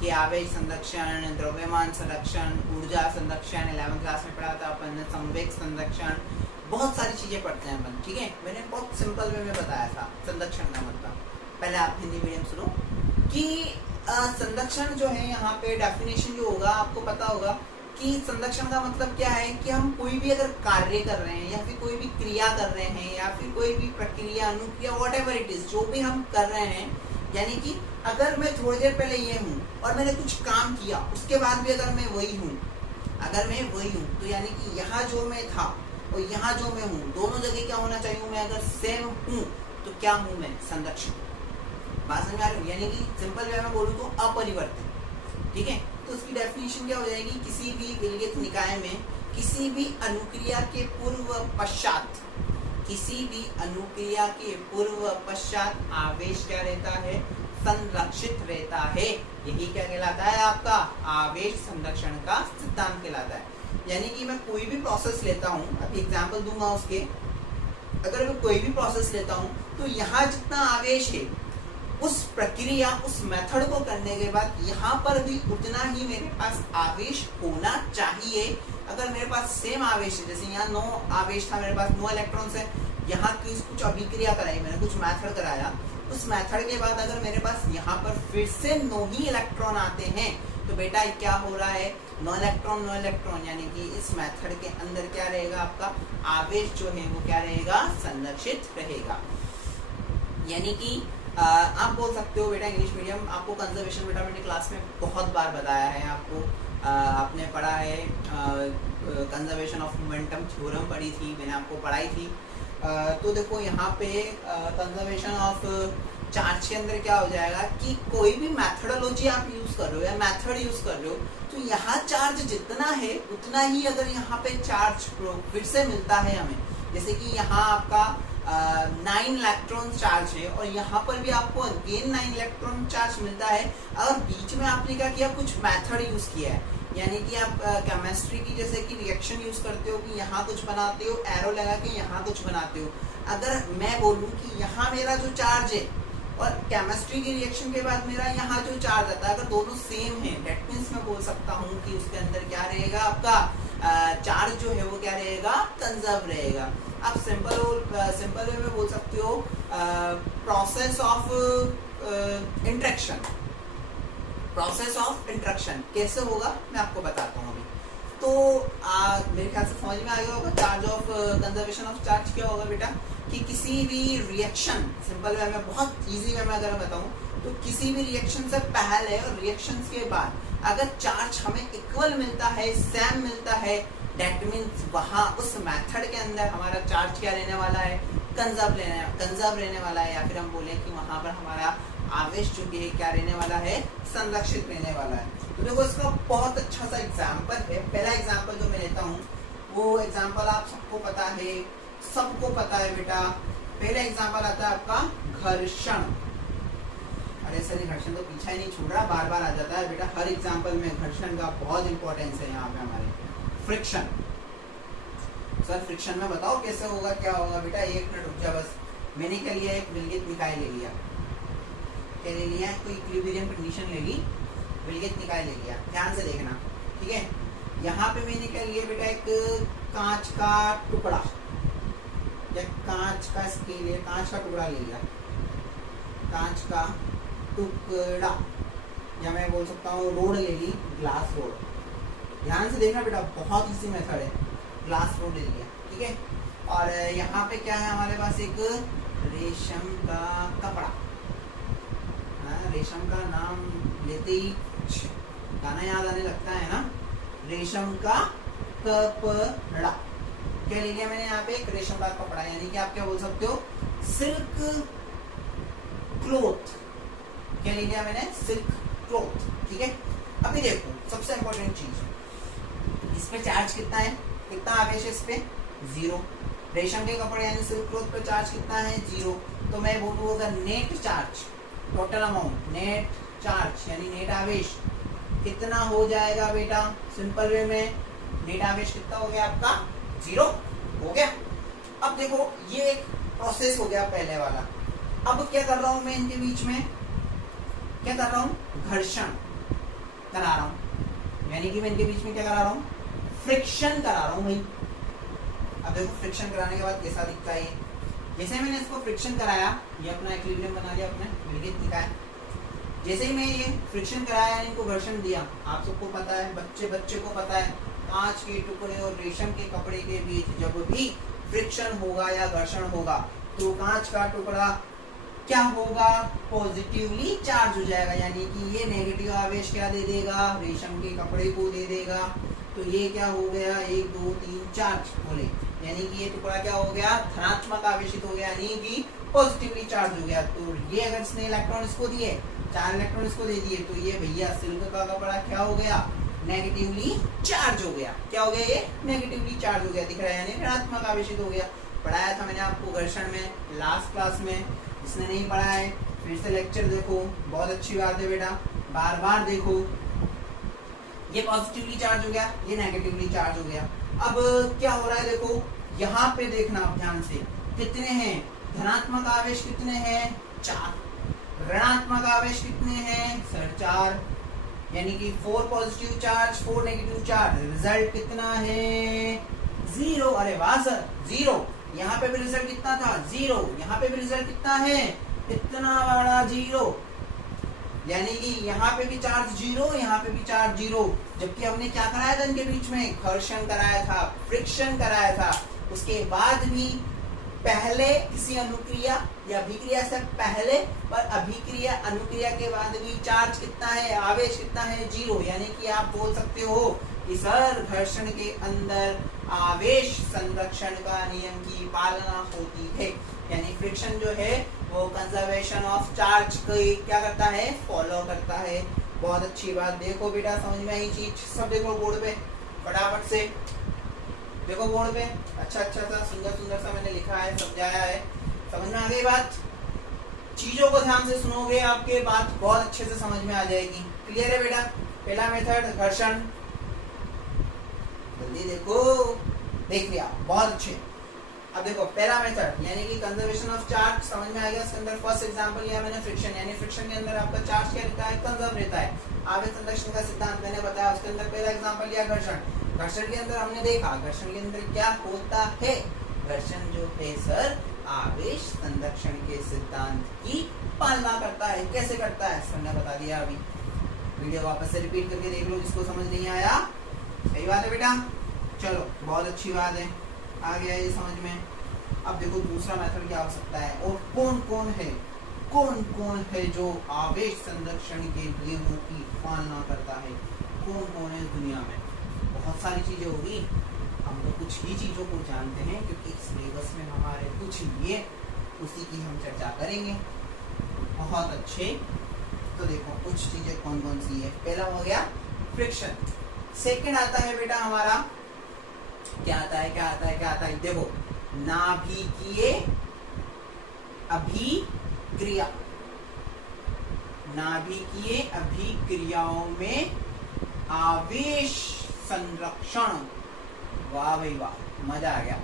कि आवेश संरक्षण, द्रव्यमान संरक्षण, ऊर्जा संरक्षण। 11th क्लास में पढ़ा था अपन ने संवेग संरक्षण, बहुत सारी चीजें पढ़ते हैं अपन। ठीक है, मैंने बहुत सिंपल वे में बताया था संरक्षण का मतलब। पहले आप हिंदी मीडियम सुनो कि संरक्षण जो है, यहाँ पे डेफिनेशन जो होगा आपको पता होगा कि संरक्षण का मतलब क्या है कि हम कोई भी अगर कार्य कर रहे हैं या फिर कोई भी क्रिया कर रहे हैं या फिर कोई भी प्रक्रिया, अनुक्रिया, व्हाटएवर इट इज, जो भी हम कर रहे हैं, यानी कि अगर मैं थोड़ी देर पहले ये हूँ और मैंने कुछ काम किया, उसके बाद भी अगर मैं वही हूँ, अगर मैं वही हूँ, तो यानी कि यहाँ जो मैं था और यहाँ जो मैं हूँ, दोनों जगह क्या होना चाहिए, मैं अगर सेम हूँ तो क्या हूँ मैं, संरक्षण। बात समझ में आ रही है, यानी कि सिंपल वे में बोलूँ तो अपरिवर्तित। ठीक है, तो उसकी डेफिनेशन क्या हो जाएगी, किसी भी विलगित निकाय में किसी भी अनुक्रिया के पूर्व पश्चात, किसी भी अनुक्रिया के पूर्व पश्चात आवेश क्या रहता है, संरक्षित रहता है। यही क्या कहलाता है आपका, आवेश संरक्षण का सिद्धांत कहलाता है। यानी कि मैं कोई भी प्रोसेस लेता हूँ, अभी एग्जांपल दूंगा उसके, अगर मैं कोई भी प्रोसेस लेता हूँ तो यहाँ जितना आवेश है, उस प्रक्रिया, उस मेथड को करने के बाद यहाँ पर भी उतना ही मेरे पास आवेश होना चाहिए। अगर मेरे पास सेम आवेश है, जैसे यहाँ 9 आवेश था मेरे पास, 9 इलेक्ट्रॉन्स है, यहाँ की कुछ अभिक्रिया कराई मैंने, कुछ मेथड कराया, उस मेथड के बाद अगर मेरे पास यहाँ पर फिर से 9 ही इलेक्ट्रॉन आते हैं, तो बेटा क्या हो रहा है, 9 इलेक्ट्रॉन, यानी कि इस मेथड के अंदर क्या रहेगा, आपका आवेश जो है वो क्या रहेगा, संरक्षित रहेगा। यानी कि आप बोल सकते हो बेटा, इंग्लिश मीडियम, आपको कंजर्वेशन बेटा मैंने क्लास में बहुत बार बताया है आपको। आपने पढ़ा है कंजर्वेशन ऑफ मोमेंटम थ्योरम पढ़ी थी, मैंने आपको पढ़ाई थी। तो देखो यहाँ पे कंजर्वेशन ऑफ चार्ज के अंदर क्या हो जाएगा कि कोई भी मैथडोलॉजी आप यूज कर रहे हो या मेथड यूज कर रहे हो, तो यहाँ चार्ज जितना है उतना ही अगर यहाँ पे चार्ज फिर से मिलता है हमें, जैसे कि यहाँ आपका 9 इलेक्ट्रॉन चार्ज है और यहाँ पर भी आपको अगेन 9 इलेक्ट्रॉन चार्ज मिलता है। अगर बीच में आपने क्या किया, कुछ मेथड यूज किया है, यानी कि आप केमिस्ट्री की जैसे कि रिएक्शन यूज करते हो कि यहाँ कुछ बनाते हो, एरो लगा के यहाँ कुछ बनाते हो। अगर मैं बोलूँ कि यहाँ मेरा जो चार्ज है और केमिस्ट्री की रिएक्शन के बाद मेरा यहाँ जो चार्ज आता है, अगर दोनों सेम है, डेट मीन्स मैं बोल सकता हूँ कि उसके अंदर क्या रहेगा, आपका चार्ज जो है वो क्या रहेगा, कंजर्व रहेगा। आप सिंपल वे में बोल सकते हो process of interaction. Process of interaction कैसे होगा मैं आपको बताता हूँ अभी। तो मेरे ख्याल से समझ में आ गया होगा charge of conservation of charge क्या होगा बेटा, कि किसी भी रिएक्शन, सिंपल वे में, बहुत इजी वे में अगर मैं बताऊँ तो किसी भी रिएक्शन से पहले और रिएक्शन के बाद अगर चार्ज हमें इक्वल मिलता है, सेम मिलता है, डेट मीन्स वहाँ उस मेथड के अंदर हमारा चार्ज क्या रहने वाला है, कंजर्व रहने वाला है, या फिर हम बोले कि वहाँ पर हमारा आवेश जो है क्या रहने वाला है, संरक्षित रहने वाला है। तो देखो इसका बहुत अच्छा सा एग्जाम्पल है। पहला एग्जाम्पल जो मैं लेता हूँ वो एग्जाम्पल आप सबको पता है बेटा। पहला एग्जाम्पल आता है आपका घर्षण। अरे सर घर्षण तो पीछा ही नहीं छूट रहा, बार बार आ जाता है बेटा हर एग्जाम्पल में। घर्षण का बहुत इंपॉर्टेंस है यहाँ पे हमारे। फ्रिक्शन, सर फ्रिक्शन में बताओ कैसे होगा, क्या होगा बेटा, एक मिनट रुक जा बस। मैंने क्या लिया, एक विलगित निकाय ले लिया, क्या ले लिया, कोई इक्विलिब्रियम कंडीशन ले ली, विलगित निकाय ले लिया, ध्यान से देखना, ठीक है। यहाँ पे मैंने क्या लिया बेटा, एक कांच का टुकड़ा या कांच का स्केल है, कांच का टुकड़ा ले लिया, कांच का टुकड़ा, या मैं बोल सकता हूँ रोड ले ली, ग्लास रोड, ध्यान से देखना बेटा, बहुत इजी मेथड है। ग्लास फ्लोर ले लिया, ठीक है, और यहाँ पे क्या है हमारे पास, एक रेशम का कपड़ा। रेशम का नाम लेते ही गाना याद आने लगता है ना, रेशम का कपड़ा। क्या ले लिया मैंने यहाँ पे, एक रेशम का कपड़ा, यानी कि आप क्या बोल सकते हो, सिल्क क्लोथ। क्या ले लिया मैंने, सिल्क क्लोथ, ठीक है। अभी देखो सबसे इंपॉर्टेंट चीज, इस पे चार्ज कितना है, कितना आवेश है इस पे, 0। रेशम के कपड़े यानी सिल्क क्लोथ पे चार्ज कितना है, 0। तो मैं बोलूँगा net charge, total amount, net charge यानी नेट आवेश कितना हो जाएगा बेटा, सिंपल वे में नेट आवेश कितना हो गया आपका, 0 हो गया। अब देखो ये एक प्रोसेस हो गया पहले वाला। अब क्या कर रहा हूं मैं, इनके बीच में क्या कर रहा हूं, घर्षण करा रहा हूं, यानी कि मैं इनके बीच में क्या करा रहा हूं, फ्रिक्शन करा रहा हूं भाई। अब देखो फ्रिक्शन कराने के बाद कैसा दिखता है ये, जैसे मैंने इसको फ्रिक्शन कराया, ये अपना इक्विलिब्रियम बना लिया, अपने विलगित निकाय। जैसे ही मैं ये फ्रिक्शन कराया, इनको घर्षण दिया, आप सबको पता है, बच्चे को पता है, कांच के टुकड़े और रेशम के कपड़े के बीच जब भी फ्रिक्शन होगा या घर्षण होगा तो कांच का टुकड़ा क्या होगा, पॉजिटिवली चार्ज हो जाएगा, यानी कि ये नेगेटिव आवेश क्या दे देगा, रेशम के कपड़े को दे देगा। तो ये क्या हो गया, 1 2 3 चार्ज बोले, यानी कि ये टुकड़ा क्या हो गया, धनात्मक आवेशित हो गया, यानी कि पॉजिटिवली चार्ज हो गया। तो ये अगर इसने इलेक्ट्रॉन इसको दिए, 4 इलेक्ट्रॉन इसको दे दिए, तो ये भैया सिल्क का कपड़ा क्या हो गया, नेगेटिवली चार्ज हो गया। क्या हो गया, ये नेगेटिवली चार्ज हो गया, दिख रहा है, यानी ऋणात्मक आवेशित हो गया। पढ़ाया था मैंने आपको घर्षण में लास्ट क्लास में, जिसने नहीं पढ़ा है फिर से लेक्चर देखो, बहुत अच्छी बात है बेटा, बार बार देखो। ये पॉजिटिवली चार्ज हो गया, ये नेगेटिवली चार्ज हो गया। अब क्या हो रहा है, देखो यहाँ पे देखना आप ध्यान से, कितने हैं धनात्मक आवेश, कितने हैं 4, ऋणात्मक आवेश कितने हैं सर 4, यानी कि 4 positive charge 4 negative charge, result कितना है 0। अरे वाह सर 0, यहाँ पे भी रिजल्ट कितना था 0, यहाँ पे भी रिजल्ट कितना है इतना बड़ा 0, यानी कि यहाँ पे भी चार्ज 0, यहाँ पे भी चार्ज 0। जबकि हमने क्या कराया था इनके बीच में, घर्षण कराया था, फ्रिक्शन कराया था। उसके बाद भी पहले किसी अनुक्रिया या अभिक्रिया से पहले और अभिक्रिया अनुक्रिया के बाद भी चार्ज कितना है, आवेश कितना है 0, यानी कि आप बोल सकते हो कि सर घर्षण के अंदर आवेश संरक्षण का नियम की पालना होती है, यानी फ्रिक्शन जो है वो कंजर्वेशन ऑफ चार्ज क्या करता है, फॉलो करता है। बहुत अच्छी बात, देखो बेटा समझ में आई चीज, सब देखो बोर्ड पे फटाफट से देखो बोर्ड पे, अच्छा सा सुंदर सा मैंने लिखा है, समझाया है, समझ में आ गई बात। चीजों को ध्यान से सुनोगे आपके बात बहुत अच्छे से समझ में आ जाएगी। क्लियर है बेटा, पहला मेथड घर्षण, जल्दी देखो, देख लिया बहुत अच्छे। अब देखो पहला मेथड यानी कि कंजर्वेशन ऑफ चार्ज समझ में आ गया। इसके अंदर फर्स्ट एग्जांपल लिया मैंने फ्रिक्शन, यानी फ्रिक्शन के अंदर आपका चार्ज क्या रहता है, कंजर्व रहता है, आवेश संरक्षण का सिद्धांत मैंने बताया। उसके अंदर पहला एग्जांपल लिया घर्षण, घर्षण के अंदर हमने देखा घर्षण के अंदर क्या होता है, घर्षण जो है सर आवेश संरक्षण के सिद्धांत की पालना करता है। कैसे करता है सर ने बता दिया, अभी वीडियो वापस से रिपीट करके देख लो जिसको समझ नहीं आया। सही बात है बेटा, चलो बहुत अच्छी बात है, आ गया ये समझ में। अब देखो दूसरा मेथड क्या हो सकता है, और कौन कौन है जो आवेश संरक्षण के नियमों की पालना करता है, कौन है दुनिया में, बहुत सारी चीजें होगी, हम तो कुछ ही चीजों को जानते हैं क्योंकि सिलेबस में हमारे कुछ लिए उसी की हम चर्चा करेंगे। बहुत अच्छे, तो देखो कुछ चीजें कौन सी है। पहला हो गया फ्रिक्शन, सेकंड आता है बेटा हमारा क्या आता है, देखो नाभिकीय अभिक्रिया, नाभिकीय अभिक्रियाओं में आवेश संरक्षण, वाह भाई वाह, मजा आ गया।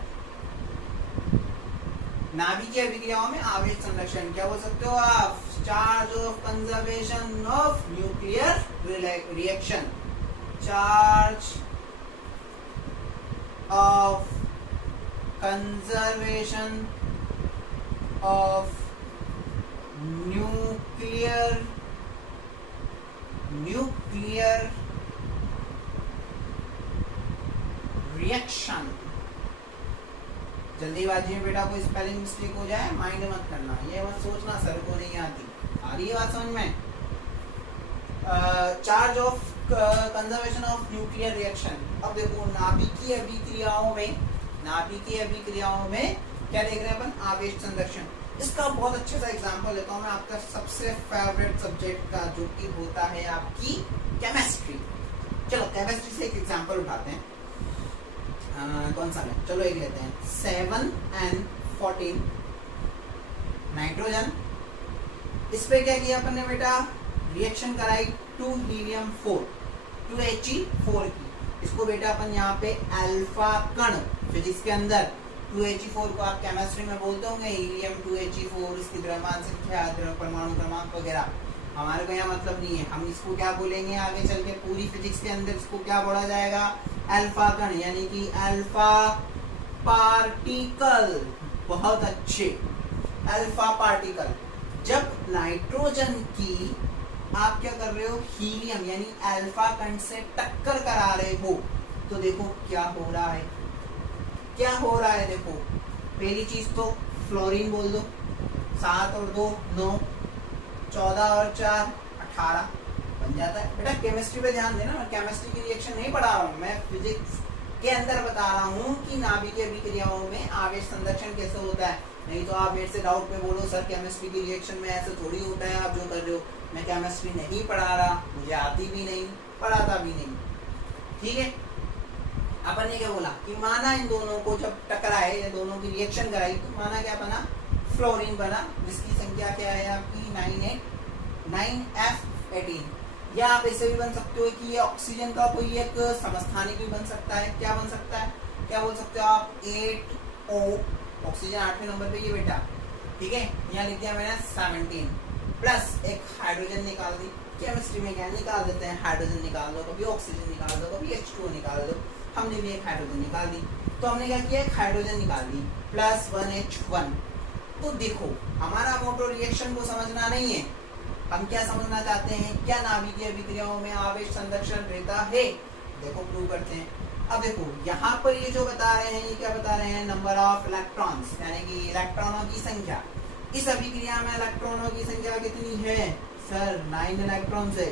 नाभिकीय अभिक्रियाओं में आवेश संरक्षण क्या बोल सकते हो आप, charge of conservation of nuclear reaction, charge of conservation of nuclear reaction. जल्दीबाजी में बेटा कोई स्पेलिंग मिस्टेक हो जाए माइंड मत करना, ये मत सोचना सर को नहीं आती। आ रही है बात समझ में? Charge of conservation of nuclear reaction. अब देखो नाभिकीय अभिक्रियाओं में क्या देख रहे हैं अपन? आवेश संरक्षण। इसका बहुत अच्छे सा एग्जांपल लेता हूं मैं आपका सबसे फेवरेट सब्जेक्ट का, जो कि होता है आपकी केमिस्ट्री। चलो केमिस्ट्री से एक एग्जांपल उठाते हैं। कौन सा है? चलो एक लेते हैं 7N14 नाइट्रोजन। इस पे क्या किया अपन ने बेटा? रिएक्शन कराई 2 हीलियम 4 2He4 की। इसको बेटा अपन यहाँ पे अल्फा कण, फिजिक्स के अंदर 2He4 को आप केमिस्ट्री में बोलते होंगे हीलियम 2He4, इसकी द्रव्यमान संख्या, परमाणु क्रमांक वगैरह। हमारे को यहाँ मतलब नहीं है, हम इसको क्या बोलेंगे आगे चल के पूरी फिजिक्स के अंदर इसको क्या बोला जाएगा? अल्फा कण, यानी कि अल्फा पार्टिकल। बहुत अच्छे, अल्फा पार्टिकल। जब नाइट्रोजन की आप क्या कर रहे हो? हीलियम यानी अल्फा कण से टक्कर करा रहे हो, तो देखो क्या हो रहा है। देखो पहली चीज तो फ्लोरीन बोल दो, 7 और 2 9, 14 और 4 18 बन जाता है। बेटा केमिस्ट्री पे ध्यान देना, मैं केमिस्ट्री की रिएक्शन नहीं पढ़ा रहा हूँ, मैं फिजिक्स के अंदर बता रहा हूँ कि नाभिकीय अभिक्रियाओं में आवेश संरक्षण कैसे होता है। नहीं तो आप मेरे से डाउट पे बोलो सर केमिस्ट्री की रिएक्शन में ऐसे थोड़ी होता है, आप जो कर रहे हो। मैं केमिस्ट्री नहीं पढ़ा रहा, मुझे आती भी नहीं, पढ़ाता भी नहीं, ठीक है। अपन ने क्या बोला कि माना इन दोनों को जब टकराए या दोनों की रिएक्शन कराई तो माना क्या बना? फ्लोरीन बना, जिसकी संख्या क्या है आपकी 9F18। या आप ऐसे भी बन सकते हो कि ये ऑक्सीजन का कोई एक समस्थानिक भी बन सकता है। क्या बन सकता है? क्या बोल सकते हो आप? 8O, ऑक्सीजन 8वें नंबर पे ये बेटा, ठीक है। यहाँ लिख दिया मैंने 17 प्लस एक हाइड्रोजन निकाल दी। केमिस्ट्री में क्या निकाल देते हैं? हाइड्रोजन निकाल दो, कभी ऑक्सीजन निकाल दो, कभी H2O निकाल दो। हमने भी एक हाइड्रोजन निकाल दी, तो हमने क्या किया? एक हाइड्रोजन निकाल दी प्लस 1H1। तो देखो हमारा मोटो रिएक्शन को समझना नहीं है, हम क्या समझना चाहते हैं? क्या नाभिकीय अभिक्रियाओं में आवेश संरक्षण रहता है? देखो प्रूव करते हैं। अब देखो यहाँ पर ये जो बता रहे हैं, ये क्या बता रहे हैं? नंबर ऑफ इलेक्ट्रॉन्स, यानी कि इलेक्ट्रॉनों की संख्या। इस अभिक्रिया में इलेक्ट्रॉनों की संख्या कितनी है? सर 9 इलेक्ट्रॉन है।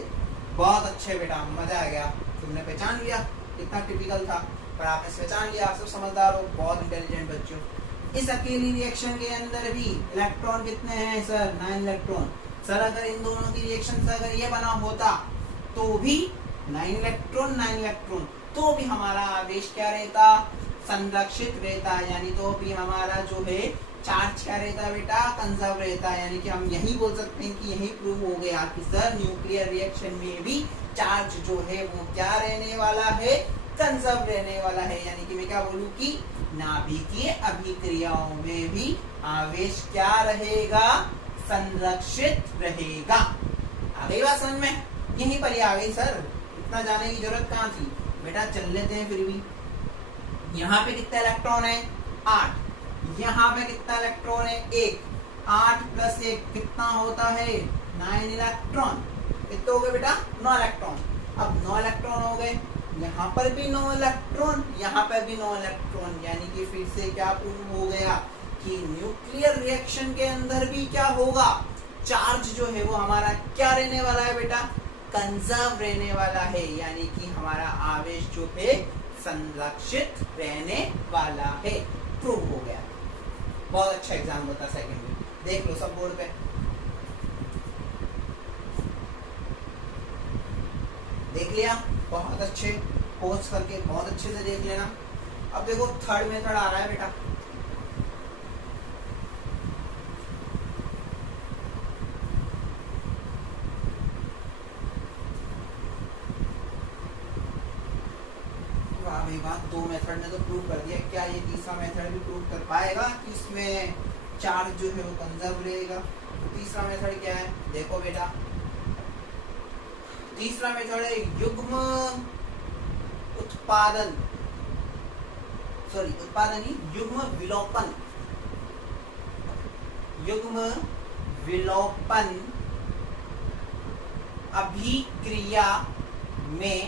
बहुत अच्छे बेटा, मजा आ गया, तुमने पहचान लिया। कितना टिपिकल था, पर आपने पहचान लिया। आप सब समझदार हो, बहुत इंटेलिजेंट बच्चों। इस अकेली रिएक्शन के अंदर भी इलेक्ट्रॉन कितने हैं? Sir 9 electron. सर अगर इन दोनों की रिएक्शन से अगर ये बना होता तो भी 9 इलेक्ट्रॉन, तो भी हमारा आवेश क्या रहता? संरक्षित रहता, यानी तो भी हमारा जो है चार्ज क्या रहता बेटा? कंजर्व रहता। यानी कि हम यही बोल सकते हैं कि यही प्रूव हो गया कि सर न्यूक्लियर रिएक्शन में भी चार्ज जो है वो क्या रहने वाला है? कंजर्व रहने वाला है। यानी कि मैं क्या बोलूं कि नाभिकीय अभिक्रियाओं में भी आवेश क्या रहेगा? संरक्षित रहेगा। आ गई बात समझ में? यहीं पर ही आ गई सर, इतना जाने की जरूरत कहाँ थी बेटा? चल लेते हैं फिर भी। यहाँ पे कितना इलेक्ट्रॉन है? 8। यहाँ पे कितना इलेक्ट्रॉन है? 1। 8 प्लस 1 कितना होता है? 9 इलेक्ट्रॉन। कितने हो गए बेटा? 9 इलेक्ट्रॉन। अब 9 इलेक्ट्रॉन हो गए, यहाँ पर भी 9 इलेक्ट्रॉन, यहाँ पर भी 9 इलेक्ट्रॉन। यानी कि फिर से क्या प्रूव हो गया कि न्यूक्लियर रिएक्शन के अंदर भी क्या होगा? चार्ज जो है वो हमारा क्या रहने वाला है बेटा? कंजर्व रहने वाला है। यानी कि हमारा आवेश जो है संरक्षित रहने वाला है। प्रूव हो गया। बहुत अच्छा एग्जाम होता सेकंड में, देख लो सब बोर्ड पे। देख लिया? बहुत अच्छे, पोस्ट करके बहुत अच्छे से देख लेना। अब देखो थर्ड मेथड आ रहा है बेटा। बात 2 मेथड ने तो प्रूव कर दिया, क्या ये तीसरा मेथड भी प्रूव कर पाएगा कि इसमें चार्ज जो है वो कंजर्व रहेगा? तीसरा मेथड क्या है? देखो बेटा, तीसरा मेथड है युग्म उत्पादन, युग्म विलोपन। युग्म विलोपन अभिक्रिया में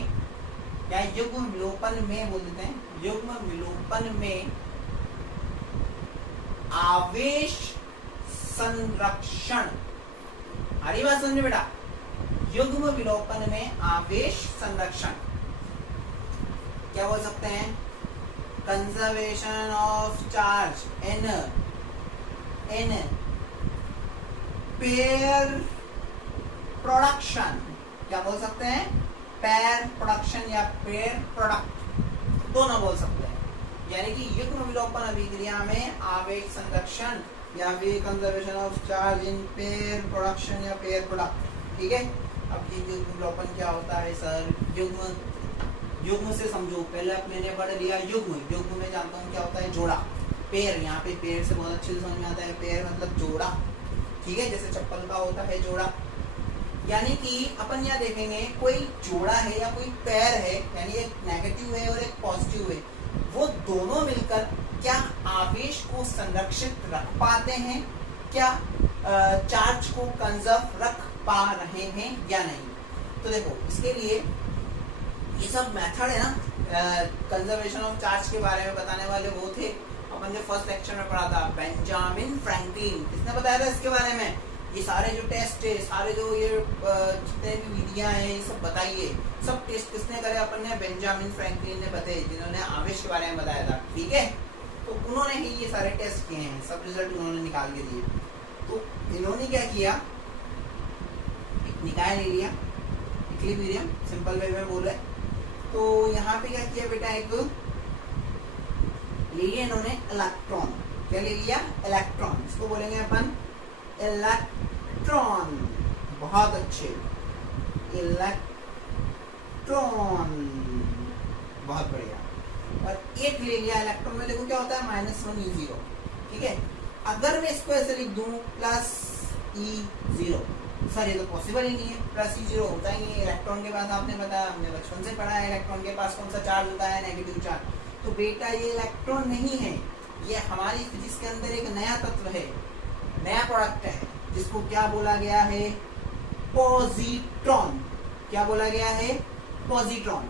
या युग्म विलोपन में बोल देते हैं, युग्म विलोपन में आवेश संरक्षण। हरी बात समझे बेटा, युग्म विलोपन में आवेश संरक्षण क्या बोल सकते हैं, conservation of charge in pair production. क्या बोल सकते हैं, पेयर प्रोडक्शन या पेयर प्रोडक्ट, दोनों बोल सकते हैं। यानी कि युग्म विलोपन अभिक्रिया में आवेश संरक्षण या फिर conservation of charge in pair production या पेयर प्रोडक्ट। ठीक है, अब ये युग्म विलोपन क्या होता है सर, युग्म से समझो, पहले मैंने पढ़ लिया युग्म में जानता हूँ क्या होता है, जोड़ा। पेयर, यहाँ पे पेयर से बहुत अच्छे से समझ में आता है, पेयर मतलब जोड़ा। ठीक है, जैसे चप्पल का होता है जोड़ा। यानी कि अपन यहाँ देखेंगे कोई जोड़ा है या कोई पेयर है, यानी एक नेगेटिव है और एक पॉजिटिव है, वो दोनों मिलकर क्या आवेश को संरक्षित रख पाते हैं, क्या चार्ज को कंजर्व रख पा रहे हैं या नहीं। तो देखो इसके लिए ये सब मेथड है ना, कंजर्वेशन ऑफ चार्ज के बारे में बताने वाले वो थे अपन जो फर्स्ट लेक्चर में पढ़ा था, बेंजामिन फ्रैंकलिन। किसने बताया था इसके बारे में, ये सारे जो टेस्ट है, सारे जो ये जितने भी विधियां हैं, ये सब बताइए, सब टेस्ट किसने करे, अपन ने बेंजामिन फ्रैंकलिन ने बताए, जिन्होंने आवेश के बारे में बताया था। ठीक है, तो उन्होंने ही ये सारे टेस्ट किए हैं, सब रिजल्ट उन्होंने निकाल के दिए। तो इन्होंने क्या किया, एक निकाय ले लिया, इक्विलिब्रियम, सिंपल वे में बोले तो यहाँ पे क्या किया बेटा, एक ले लिया इन्होंने इलेक्ट्रॉन। क्या ले लिया, इलेक्ट्रॉन, इसको बोलेंगे अपन इलेक्ट्रॉन। बहुत अच्छे, इलेक्ट्रॉन, बहुत बढ़िया। और एक ले लिया इलेक्ट्रॉन में, देखो क्या होता है, -1 E0। ठीक है, अगर मैं इसको ऐसे लिख दूं +E0, सर ये तो पॉसिबल ही नहीं है, +E0 होता ही नहीं है। इलेक्ट्रॉन के पास आपने बताया, हमने बचपन से पढ़ा है, इलेक्ट्रॉन के पास कौन सा चार्ज होता है, नेगेटिव चार्ज। तो बेटा ये इलेक्ट्रॉन नहीं है, ये हमारी फिजिक्स के अंदर एक नया तत्व है, नया प्रोडक्ट है, जिसको क्या बोला गया है, पॉजिट्रॉन। क्या बोला गया है, पॉजिट्रॉन।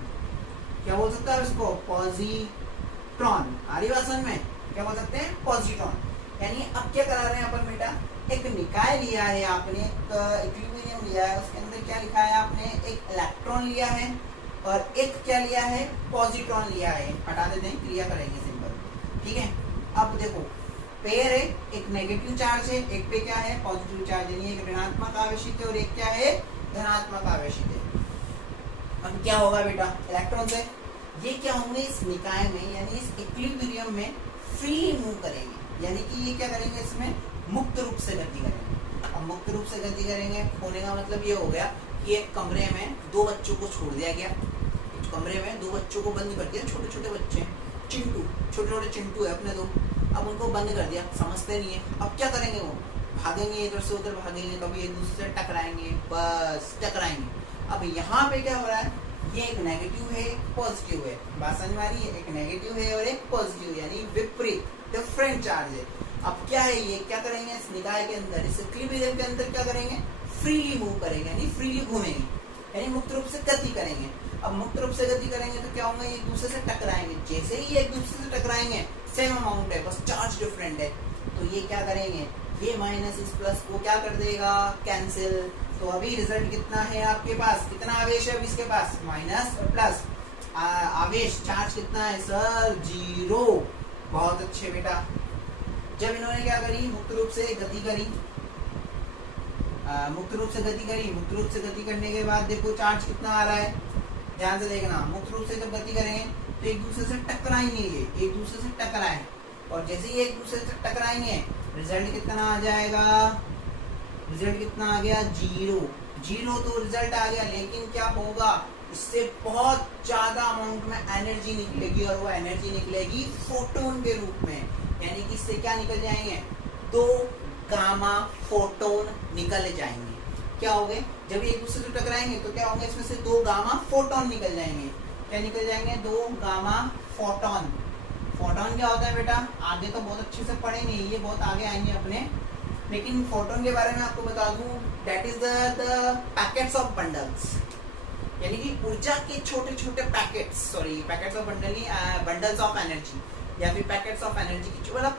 क्या बोल सकता है इसको, पॉजिट्रॉन। आ रही बात समझ में, क्या बोल सकते हैं, पॉजिट्रॉन। यानी अब क्या करा रहे हैं अपन बेटा, एक निकाय लिया है आपने, एक इक्विलिब्रियम लिया है, उसके अंदर क्या लिखा है आपने, एक इलेक्ट्रॉन लिया है और एक क्या लिया है, पॉजिट्रॉन लिया है। हटा देते हैं, क्रिया करेंगे सिंपल। ठीक है, अब देखो पेयर है, एक नेगेटिव चार्ज है, एक पे क्या है, पॉजिटिव चार्ज, यानी एक ऋणात्मक आवेशित है और एक क्या है, धनात्मक आवेशित है। अब क्या होगा बेटा, इलेक्ट्रॉन से ये क्या होंगे, इस निकाय में यानी इस इक्विलिब्रियम में फ्रीली मूव करेंगे, यानी कि ये क्या करेंगे, इसमें मुक्त रूप से गति करेंगे। अब मुक्त रूप से गति करेंगे होने का मतलब ये हो गया कि एक कमरे में दो बच्चों को छोड़ दिया गया, एक कमरे में दो बच्चों को बंद कर दिया, छोटे छोटे बच्चे, चिंटू, छोटे छोटे चिंटू है अपने दो, अब उनको बंद कर दिया, समझते नहीं है। अब क्या करेंगे, वो भागेंगे, इधर से उधर भागेंगे, कभी एक दूसरे से टकराएंगे, बस टकराएंगे। अब यहाँ पे क्या हो रहा है, ये एक नेगेटिव है, एक पॉजिटिव है, बात समझ में आ रही है, एक नेगेटिव है और एक पॉजिटिव, यानी विपरीत, डिफरेंट चार्ज है। अब क्या है, ये क्या करेंगे, इस निकाय के अंदर, इस इक्विलिब्रियम के अंदर क्या करेंगे, फ्रीली मूव करेंगे, यानी फ्रीली घूमेंगे, यानी मुक्त रूप से गति करेंगे। अब मुक्त रूप से गति करेंगे तो क्या होगा, एक दूसरे से टकराएंगे, जैसे ही एक दूसरे से टकराएंगे सेम अमाउंट है, बस चार्ज डिफरेंट है, तो ये क्या करेंगे, ये माइनस इस प्लस को क्या कर देगा, कैंसिल। तो अभी रिजल्ट कितना है आपके पास, कितना आवेश है अभी इसके पास, माइनस और प्लस आवेश, चार्ज कितना है सर, 0। बहुत अच्छे बेटा। जब इन्होंने क्या करी, मुक्त रूप से गति करी, मुक्त रूप से गति करी, मुक्त रूप से गति करने के बाद देखो चार्ज कितना आ रहा है, ध्यान से देखना। मुक्त रूप से जब गति करेंगे तो एक दूसरे से टकराएंगे, ये एक दूसरे से टकराए, और जैसे ही एक दूसरे से टकराएंगे रिजल्ट कितना आ जाएगा, रिजल्ट कितना आ गया, 0। 0 तो रिजल्ट आ गया, लेकिन क्या होगा, इससे बहुत ज्यादा अमाउंट में एनर्जी निकलेगी, और वो एनर्जी निकलेगी फोटोन के रूप में, यानी कि इससे क्या निकल जाएंगे, 2 गामा फोटोन निकल जाएंगे। क्या होंगे, जब एक दूसरे से टकराएंगे तो क्या होंगे, इसमें से 2 गामा फोटोन निकल जाएंगे। क्या निकल जाएंगे, 2 गामा फोटोन। फोटोन क्या होता है बेटा, आगे तो बहुत अच्छे से पढ़ेंगे, ये बहुत आगे आएंगे अपने, लेकिन फोटोन के बारे में आपको बता दूं, that is the packets of bundles. यानी कि ऊर्जा के छोटे छोटे packets of bundles of energy या फिर पैकेट्स ऑफ एनर्जी की मतलब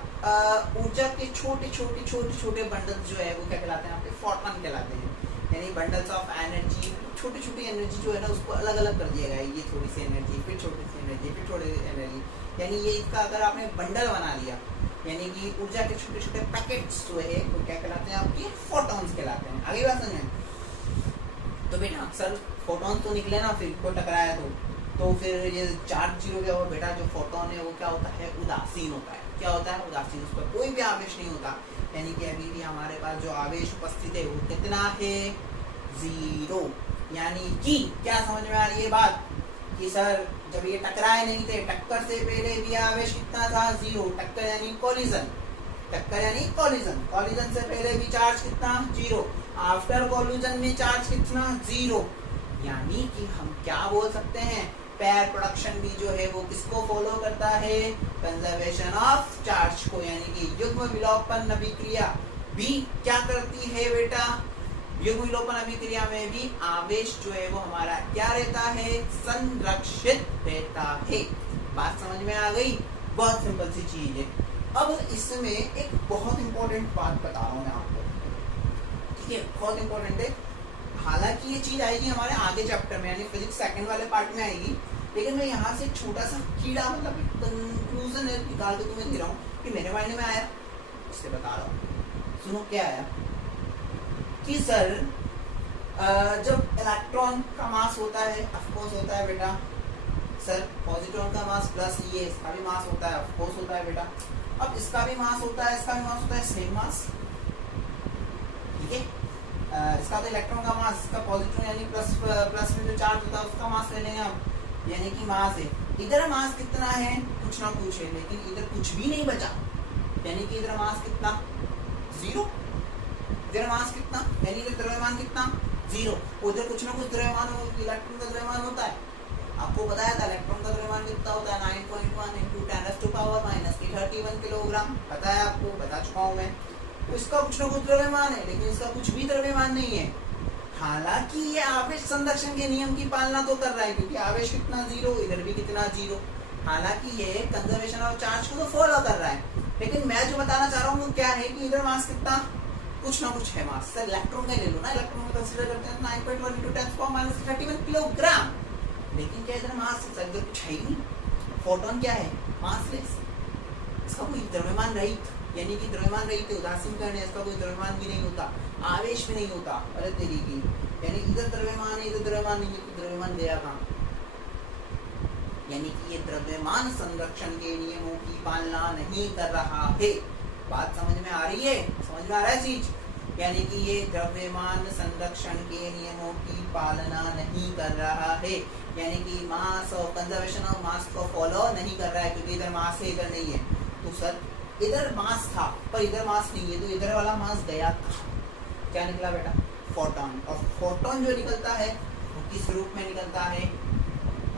ऊर्जा के छोटे छोटे बंडल्स जो है वो क्या कहलाते हैं, आपके फोटॉन कहलाते हैं। यानी बंडल्स ऑफ एनर्जी, छोटी एनर्जी जो है ना उसको अलग अलग कर दिया गया है। ये थोड़ी सी एनर्जी, फिर छोटी सी एनर्जी, फिर थोड़ी सी एनर्जी, यानी ये इसका अगर आपने बंडल बना लिया, यानी कि ऊर्जा के छोटे छोटे पैकेट्स जो है वो क्या कहलाते हैं, आपके फोटॉन्स कहलाते हैं। आगे बात समझें तो बेटा अक्सर फोटॉन तो निकले ना, फिर को टकराया तो फिर ये चार्ज जीरो क्या हुआ बेटा, जो फोटॉन है वो क्या होता है, उदासीन होता है। क्या होता है, उदासीन, उस पर कोई भी आवेश नहीं होता। यानी कि अभी भी हमारे पास जो आवेश उपस्थित है वो कितना है, 0। यानी कि क्या समझ में आ रही है बात कि सर जब ये टकराए नहीं थे, टक्कर से पहले भी आवेश कितना था, 0। टक्कर यानी कोलिजन, कॉलिजन से पहले भी चार्ज कितना, 0। आफ्टर कोलिजन में चार्ज कितना, 0। यानी कि हम क्या बोल सकते हैं, पेयर प्रोडक्शन भी जो है वो किसको फॉलो करता है, कंजर्वेशन ऑफ चार्ज को। यानी कि युग्म विलोपन अभिक्रिया भी क्या करती है बेटा, युग्म विलोपन अभिक्रिया में भी आवेश जो है वो हमारा क्या रहता है, संरक्षित रहता है। बात समझ में आ गई, बहुत सिंपल सी चीज है। अब इसमें एक बहुत इंपॉर्टेंट बात बता रहा हूँ मैं आपको, ठीक है, बहुत इंपॉर्टेंट है। हालांकि ये चीज आएगी हमारे आगे चैप्टर में, यानी फिजिक्स सेकंड वाले पार्ट में आएगी, लेकिन मैं यहाँ से छोटा सा कीड़ा मतलब कंक्लूजन निकाल के तुम्हें दे रहा हूँ कि मेरे माइंड में आया, इससे बता रहा हूँ। सुनो क्या आया कि सर जब इलेक्ट्रॉन का मास होता है, ऑफकोर्स होता है बेटा, सर पॉजिट्रॉन का मास प्लस ये इसका भी मास होता है, ऑफकोर्स होता है बेटा। अब इसका भी मास होता है, इसका भी मास होता है, सेम मास, ठीक है। इसका तो इलेक्ट्रॉन का मास, इसका पॉजिट्रॉन यानी प्लस में जो चार्ज होता है उसका मास ले लेंगे हम, यानी कि मास है। इधर मास कितना है, कुछ ना कुछ है, लेकिन इधर कुछ भी नहीं बचा, यानी कि इधर मास कितना, 0। इधर मास कितना, यानी इधर द्रव्यमान कितना, 0। उधर कुछ ना कुछ द्रव्यमान, इलेक्ट्रॉन का द्रव्यमान होता है। आपको बताया था इलेक्ट्रॉन का द्रव्यमान कितना होता है, 9.1 × 10⁻³ किलोग्राम, पता है आपको, बता चुका हूँ मैं। तो इसका कुछ ना कुछ द्रव्यमान है, लेकिन इसका कुछ भी द्रव्यमान नहीं है। हालांकि ये आवेश संरक्षण के नियम की पालना तो कर रहा है, क्योंकि आवेश कितना, 0, इधर भी कितना, 0। हालांकि ये कंजर्वेशन ऑफ चार्ज को तो फॉलो कर रहा है, लेकिन मैं जो बताना चाह रहा हूँ वो क्या है कि इधर मास कितना, कुछ ना कुछ है मास। सर इलेक्ट्रॉन का ले लो ना, इलेक्ट्रॉन को कंसीडर करते हैं 9.1 × 10⁻³ किलोग्राम, लेकिन क्या इधर मास, सर इधर कुछ है ही नहीं। फोटोन क्या है, मासलेस, इसका कोई द्रव्यमान रहित, यानी कि द्रव्यमान रहित है, उदासीन कण है, इसका कोई द्रव्यमान भी नहीं होता, आवेश भी नहीं होता। अरे तेरी की, यानी इधर द्रव्यमान है, इधर द्रव्यमान नहीं है, तो द्रव्यमान गया कहाँ, यानी कि ये द्रव्यमान संरक्षण के नियमों की पालना नहीं कर रहा है। बात समझ में आ रही है, समझ में आ रहा है चीज, यानी कि ये द्रव्यमान संरक्षण के नियमों की पालना नहीं कर रहा है, यानी कि मास और कंजर्वेशन ऑफ मास को फॉलो नहीं कर रहा है, क्योंकि इधर मास है, इधर नहीं है। तो सर इधर मास था पर इधर मास नहीं है, तो इधर वाला मास गया कहाँ, क्या निकला बेटा, फोटॉन। और फोटॉन जो निकलता है वो किस रूप में निकलता है,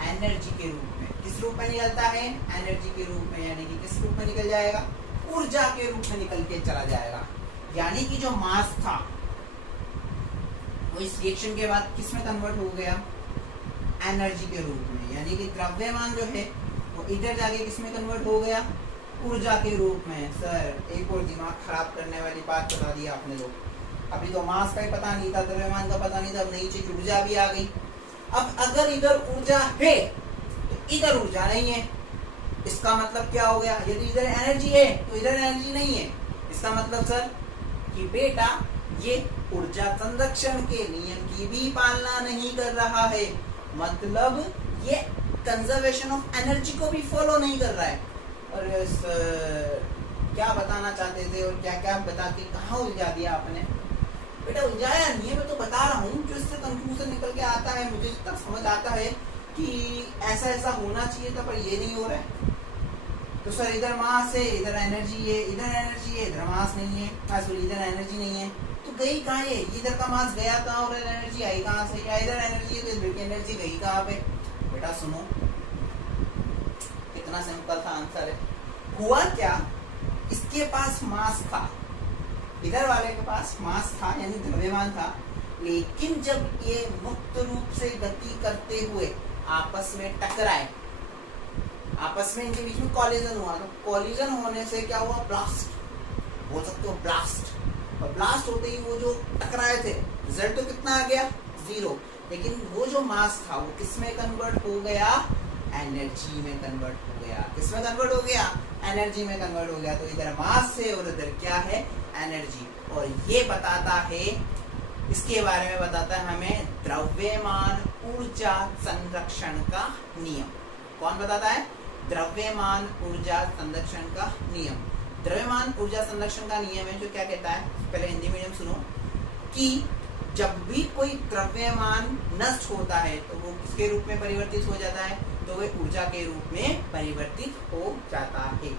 एनर्जी के रूप में। किस रूप में निकलता है, एनर्जी के रूप में, यानी कि किस रूप में निकल जाएगा, ऊर्जा के रूप में निकल के चला जाएगा। यानी कि जो मास था वो इस रिएक्शन के बाद किस में कन्वर्ट हो गया, एनर्जी के रूप में। यानी कि द्रव्यमान जो है वो इधर जाके किस में कन्वर्ट हो गया, ऊर्जा के रूप में। सर एक और दिमाग खराब करने वाली बात बता दी आपने लोग, अभी तो मास का ही पता नहीं था, द्रव्यमान का पता नहीं था, अब नई चीज ऊर्जा भी आ गई। अब अगर इधर ऊर्जा है तो इधर ऊर्जा नहीं है, इसका मतलब क्या हो गया, यदि इधर एनर्जी है तो इधर एनर्जी नहीं है। इसका मतलब सर कि बेटा ये ऊर्जा संरक्षण के नियम की भी पालना नहीं कर रहा है, मतलब ये कंजर्वेशन ऑफ एनर्जी को भी फॉलो नहीं कर रहा है। और क्या बताना चाहते थे और क्या क्या बता के कहाँ उलझा दिया आपने, बेटा उलझाया नहीं है, मैं तो बता रहा हूँ जो इससे कंक्लूजन निकल के आता है, मुझे जितना समझ आता है कि ऐसा ऐसा होना चाहिए था पर ये नहीं हो रहा है। तो सर इधर मास है, इधर एनर्जी है, इधर एनर्जी है, इधर मास नहीं है, सॉरी इधर एनर्जी नहीं है, तो गई कहाँ है, इधर का मास गया कहाँ और एनर्जी आई कहाँ से, या इधर एनर्जी है तो इधर की एनर्जी गई कहाँ पे। बेटा सुनो, कितना सिंपल था आंसर है। हुआ क्या, इसके पास मास था, इधर वाले के पास मास था यानी द्रव्यमान था, लेकिन जब ये मुक्त रूप से गति करते हुए आपस में टकराए, आपस में इनके बीच में कॉलिजन हुआ, तो कॉलिजन होने से क्या हुआ, ब्लास्ट बोल सकते हो, ब्लास्ट। और ब्लास्ट होते ही वो जो टकराए थे, रिजल्ट तो कितना आ गया, 0, लेकिन वो जो मास था वो किस में कन्वर्ट हो गया, एनर्जी में कन्वर्ट हो गया। किस में कन्वर्ट हो गया, एनर्जी में कन्वर्ट हो गया। तो इधर मास है और इधर क्या है, एनर्जी। और ये बताता है, इसके बारे में बताता है हमें द्रव्यमान ऊर्जा संरक्षण का नियम। कौन बताता है, द्रव्यमान ऊर्जा संरक्षण का नियम। द्रव्यमान ऊर्जा संरक्षण का नियम है जो क्या कहता है, पहले हिंदी मीडियम सुनो, कि जब भी कोई द्रव्यमान नष्ट होता है तो वो किसके रूप में परिवर्तित हो जाता है, तो वह ऊर्जा के रूप में परिवर्तित हो जाता है।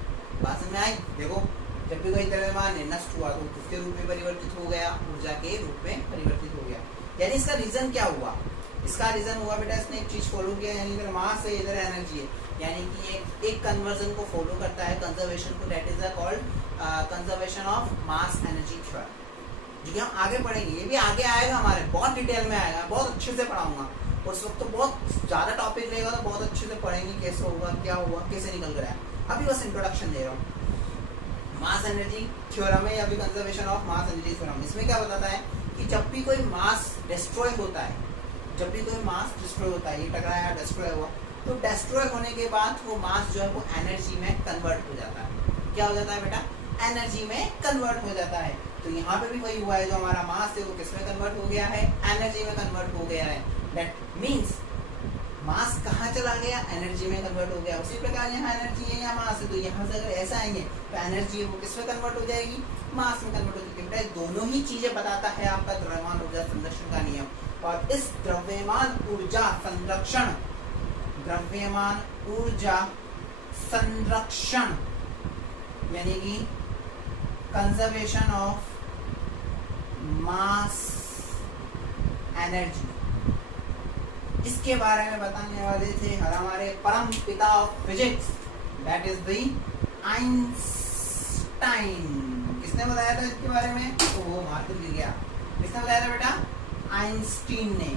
बात समझ में आई, देखो जब भी कोई द्रव्यमान नष्ट हुआ तो किसके रूप में परिवर्तित हो गया, ऊर्जा के रूप में परिवर्तित हो गया। यानी इसका रीजन क्या हुआ, इसका रीजन हुआ बेटा इसने एक चीज फॉलो किया, यानी इधर मास है इधर एनर्जी है, यानी कि एक कन्वर्जन को फॉलो करता है, कंजर्वेशन को, that is called conservation of mass energy theorem, जो हम आगे पढ़ेंगे। ये भी आगे आएगा हमारे, बहुत डिटेल में आएगा, बहुत अच्छे से पढ़ाऊंगा। और उस वक्त तो बहुत ज्यादा टॉपिक रहेगा तो बहुत अच्छे से पढ़ेंगे, कैसे होगा, क्या हुआ, कैसे निकल कर आया। अभी बस इंट्रोडक्शन दे रहा हूँ। मास एनर्जी थ्योरम है या फिर conservation of mass energy theorem. इसमें क्या बताता है कि जब भी कोई मास डिस्ट्रॉय होता है, जब भी कोई मास डिस्ट्रॉय होता है, ये टकराया डिस्ट्रॉय हुआ, तो डिस्ट्रॉय होने के बाद वो मास जो है वो एनर्जी में कन्वर्ट हो जाता है। क्या हो जाता है बेटा, एनर्जी में कन्वर्ट हो जाता है। तो यहाँ पे भी वही हुआ है, जो हमारा मास है वो किस में कन्वर्ट हो गया है, एनर्जी में कन्वर्ट हो गया है। दैट मीन्स मास कहाँ चला गया, एनर्जी में कन्वर्ट हो गया। उसी प्रकार यहाँ एनर्जी है, यहाँ मास है, तो यहाँ से अगर ऐसा आएंगे तो एनर्जी है वो किस में कन्वर्ट हो जाएगी, मास में कन्वर्ट हो जाएगी। बेटा दोनों ही चीजें बताता है आपका द्रव्यमान ऊर्जा संरक्षण का नियम। और इस द्रव्यमान ऊर्जा संरक्षण, द्रव्यमान ऊर्जा संरक्षण यानी कि कंजर्वेशन ऑफ मास एनर्जी, इसके बारे में बताने वाले थे हमारे परम पिता of physics, that is the Einstein. किसने बताया था इसके बारे में, तो वो मार्क गिर गया। किसने बताया था बेटा, आइंस्टीन ने।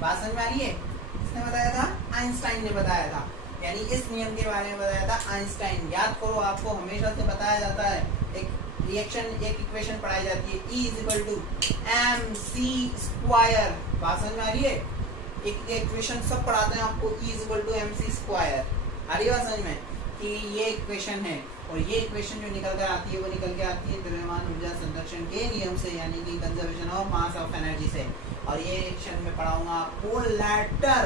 बात समझ में आ रही है, किसने बताया था, आइंस्टाइन ने बताया था। यानी इस नियम के बारे में बताया था आइंस्टाइन। याद करो, आपको हमेशा से बताया जाता है, एक रिएक्शन, एक इक्वेशन पढ़ाई जाती है, E = mc²। बात समझ में आ रही है, एक इक्वेशन सब पढ़ाते हैं आपको, E = mc²। आ रही है बात समझ में, कि ये इक्वेशन है, और ये इक्वेशन जो निकल कर आती है वो निकल के आती है द्रव्यमान ऊर्जा संरक्षण के नियम से, यानी कि conservation of mass of energy से। और ये सेक्शन में पढ़ाऊंगा आपको लेटर,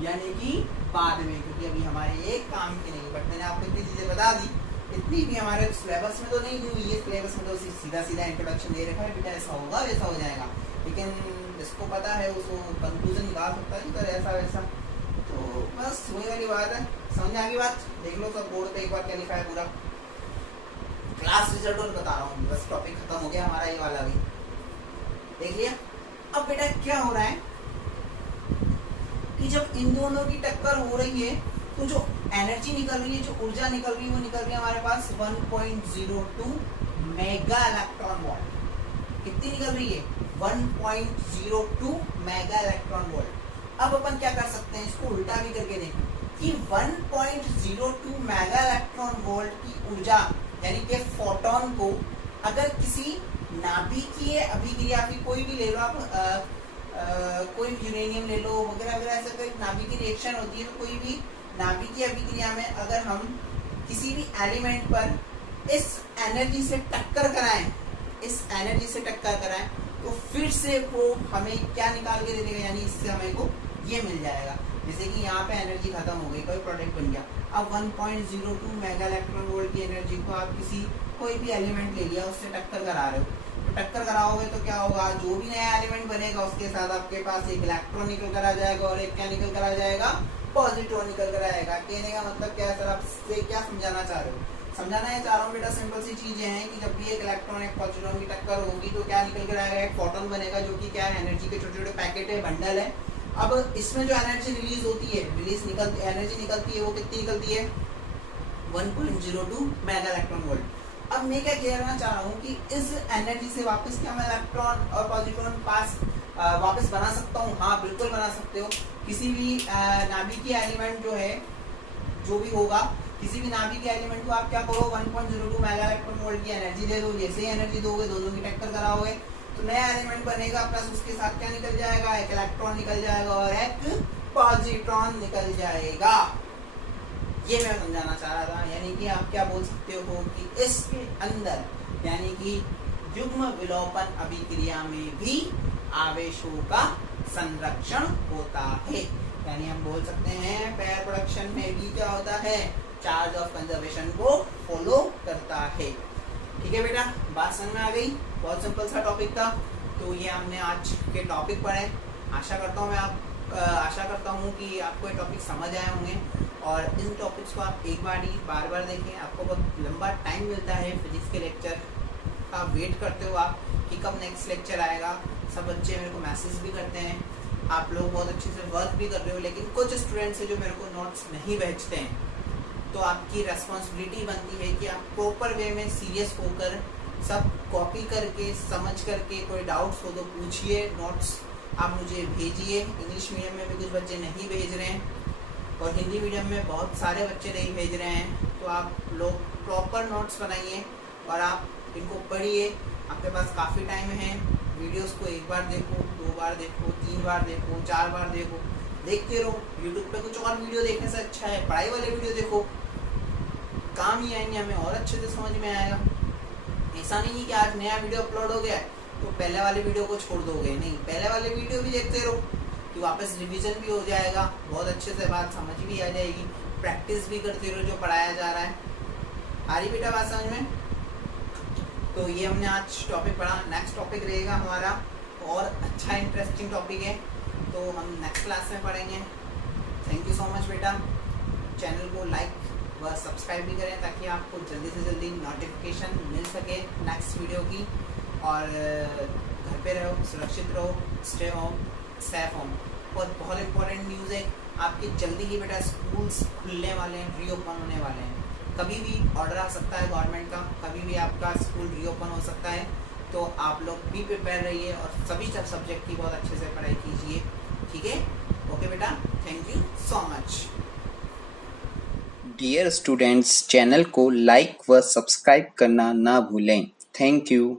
यानी कि बाद में, क्योंकि अभी हमारे एक काम की नहीं। बट मैंने आपको इतनी चीजें बता दी, इतनी भी हमारे सिलेबस में तो नहीं दी हुई है। सिलेबस में तो सीधा सीधा इंट्रोडक्शन दे रखा है, बेटा ऐसा होगा वैसा हो जाएगा, लेकिन जिसको पता है उसको कंक्लूजन निकाल सकता है तो ऐसा वैसा। तो बस वही वाली बात है, समझ आ गई बात। देख लो सब बोर्ड पे एक बार क्या लिखा है पूरा, क्लास रिजल्ट और बता रहा हूँ, बस टॉपिक खत्म हो गया हमारा ये वाला भी, देख लिया। अब बेटा क्या हो रहा है कि जब इन दोनों की टक्कर हो रही है तो जो एनर्जी निकल रही है, जो ऊर्जा निकल रही है, वो निकल रही है हमारे पास 1.02 मेगा इलेक्ट्रॉन वोल्ट। कितनी निकल रही है, 1.02 मेगा इलेक्ट्रॉन वोल्ट। अब अपन क्या कर सकते हैं, इसको उल्टा भी करके देखें कि 1.02 मेगा इलेक्ट्रॉन वोल्ट की ऊर्जा, यानी कि फोटोन को अगर किसी नाभिकीय अभिक्रिया की, कोई भी ले लो आप, कोई यूरेनियम ले लो वगैरह वगैरह, ऐसा कोई नाभिकीय रिएक्शन होती है, तो कोई भी नाभिकीय अभिक्रिया में अगर हम किसी भी एलिमेंट पर इस एनर्जी से टक्कर कराएं, इस एनर्जी से टक्कर कराएं, तो फिर से वो हमें क्या निकाल के दे देगा, यानी इससे हमें को ये मिल जाएगा। जैसे कि यहाँ पे एनर्जी खत्म हो गई, कोई प्रोडक्ट बन गया। अब 1.02 मेगा इलेक्ट्रॉन वोल्ट की एनर्जी को आप किसी कोई भी एलिमेंट ले लिया, उससे टक्कर करा रहे हो, तो टक्कर कराओगे तो क्या होगा, जो भी नया एलिमेंट बनेगा उसके साथ आपके पास एक इलेक्ट्रॉन निकल कर आ जाएगा और एक क्या निकल कर आ जाएगा, पॉजिटिव निकल कर आएगा। कहने का मतलब क्या है सर, आप से क्या समझाना चाह रहे हो, समझाना ये चाह रहा हूँ बेटा, सिंपल सी चीजें हैं कि जब भी एक इलेक्ट्रॉन एक पॉजिट्रॉन की टक्कर होगी तो क्या निकल कर आएगा, एक फोटोन बनेगा, जो कि क्या है, एनर्जी के छोटे छोटे पैकेट है, बंडल है। अब इसमें जो एनर्जी रिलीज होती है, एनर्जी निकलती है, वो कितनी निकलती है, 1.02 मेगा इलेक्ट्रॉन वोल्ट। अब मैं क्या कहना चाह रहा हूँ कि इस एनर्जी से वापस क्या मैं इलेक्ट्रॉन और पॉजिट्रॉन पास वापस बना सकता हूँ? हाँ बिल्कुल बना सकते हो। किसी भी नाभिकीय एलिमेंट जो है, जो भी होगा, किसी भी नाभिकीय एलिमेंट को आप क्या करो, 1.02 मेगा इलेक्ट्रॉन वोल्ट की एनर्जी दे दो। जैसे ही एनर्जी दोगे, दोनों की टक्कर कराओगे तो नया एलिमेंट बनेगा, प्लस उसके साथ क्या निकल जाएगा, एक इलेक्ट्रॉन निकल जाएगा और एक पॉजिट्रॉन निकल जाएगा। ये मैं समझाना चाह रहा था। यानी कि आप क्या बोल सकते हो कि इसके अंदर यानी कि युग्म विलोपन अभिक्रिया में भी आवेशों का संरक्षण होता है। यानी हम बोल सकते हैं पेयर प्रोडक्शन में भी क्या होता है, चार्ज ऑफ कंजर्वेशन को फॉलो करता है। ठीक है बेटा, बात समझ में आ गई? बहुत सिंपल सा टॉपिक था। तो ये हमने आज के टॉपिक पढ़े। आशा करता हूँ कि आपको ये टॉपिक समझ आए होंगे और इन टॉपिक्स को आप एक बार ही बार बार देखें। आपको बहुत लंबा टाइम मिलता है फिजिक्स के लेक्चर का, वेट करते हो आप कि कब नेक्स्ट लेक्चर आएगा। सब बच्चे मेरे को मैसेज भी करते हैं, आप लोग बहुत अच्छे से वर्क भी कर रहे हो, लेकिन कुछ स्टूडेंट्स हैं जो मेरे को नोट्स नहीं भेजते हैं। तो आपकी रेस्पॉन्सिबिलिटी बनती है कि आप प्रॉपर वे में सीरियस होकर सब कॉपी करके समझ करके, कोई डाउट्स हो तो पूछिए, नोट्स आप मुझे भेजिए। इंग्लिश मीडियम में भी कुछ बच्चे नहीं भेज रहे हैं और हिंदी मीडियम में बहुत सारे बच्चे नहीं भेज रहे हैं। तो आप लोग प्रॉपर नोट्स बनाइए और आप इनको पढ़िए। आपके पास काफ़ी टाइम है। वीडियोस को एक बार देखो, 2 बार देखो, 3 बार देखो, 4 बार देखो, देखते रहो। यूट्यूब पे कुछ और वीडियो देखने से अच्छा है पढ़ाई वाले वीडियो देखो, काम ही आएंगे, हमें और अच्छे से समझ में आएगा। ऐसा नहीं है कि आज नया वीडियो अपलोड हो गया तो पहले वाले वीडियो को छोड़ दोगे, नहीं, पहले वाले वीडियो भी देखते रहो कि वापस रिवीजन भी हो जाएगा, बहुत अच्छे से बात समझ भी आ जाएगी, प्रैक्टिस भी करते रहो जो पढ़ाया जा रहा है। आ रही बेटा बात समझ में? तो ये हमने आज टॉपिक पढ़ा। नेक्स्ट टॉपिक रहेगा हमारा और अच्छा इंटरेस्टिंग टॉपिक है, तो हम नेक्स्ट क्लास में पढ़ेंगे। थैंक यू सो मच बेटा। चैनल को लाइक व सब्सक्राइब भी करें ताकि आपको जल्दी से जल्दी नोटिफिकेशन मिल सके नेक्स्ट वीडियो की। और घर पे रहो, सुरक्षित रहो, स्टे होम, सेफ होम। और बहुत इंपॉर्टेंट न्यूज़ है आपकी, जल्दी ही बेटा स्कूल्स खुलने वाले हैं, रीओपन होने वाले हैं। कभी भी ऑर्डर आ सकता है गवर्नमेंट का, कभी भी आपका स्कूल रीओपन हो सकता है। तो आप लोग भी प्रिपेयर रहिए और सभी सब्जेक्ट की बहुत अच्छे से पढ़ाई कीजिए। ठीक है, ओके बेटा, thank you so much. Dear students, channel को लाइक व सब्सक्राइब करना ना भूलें। Thank you.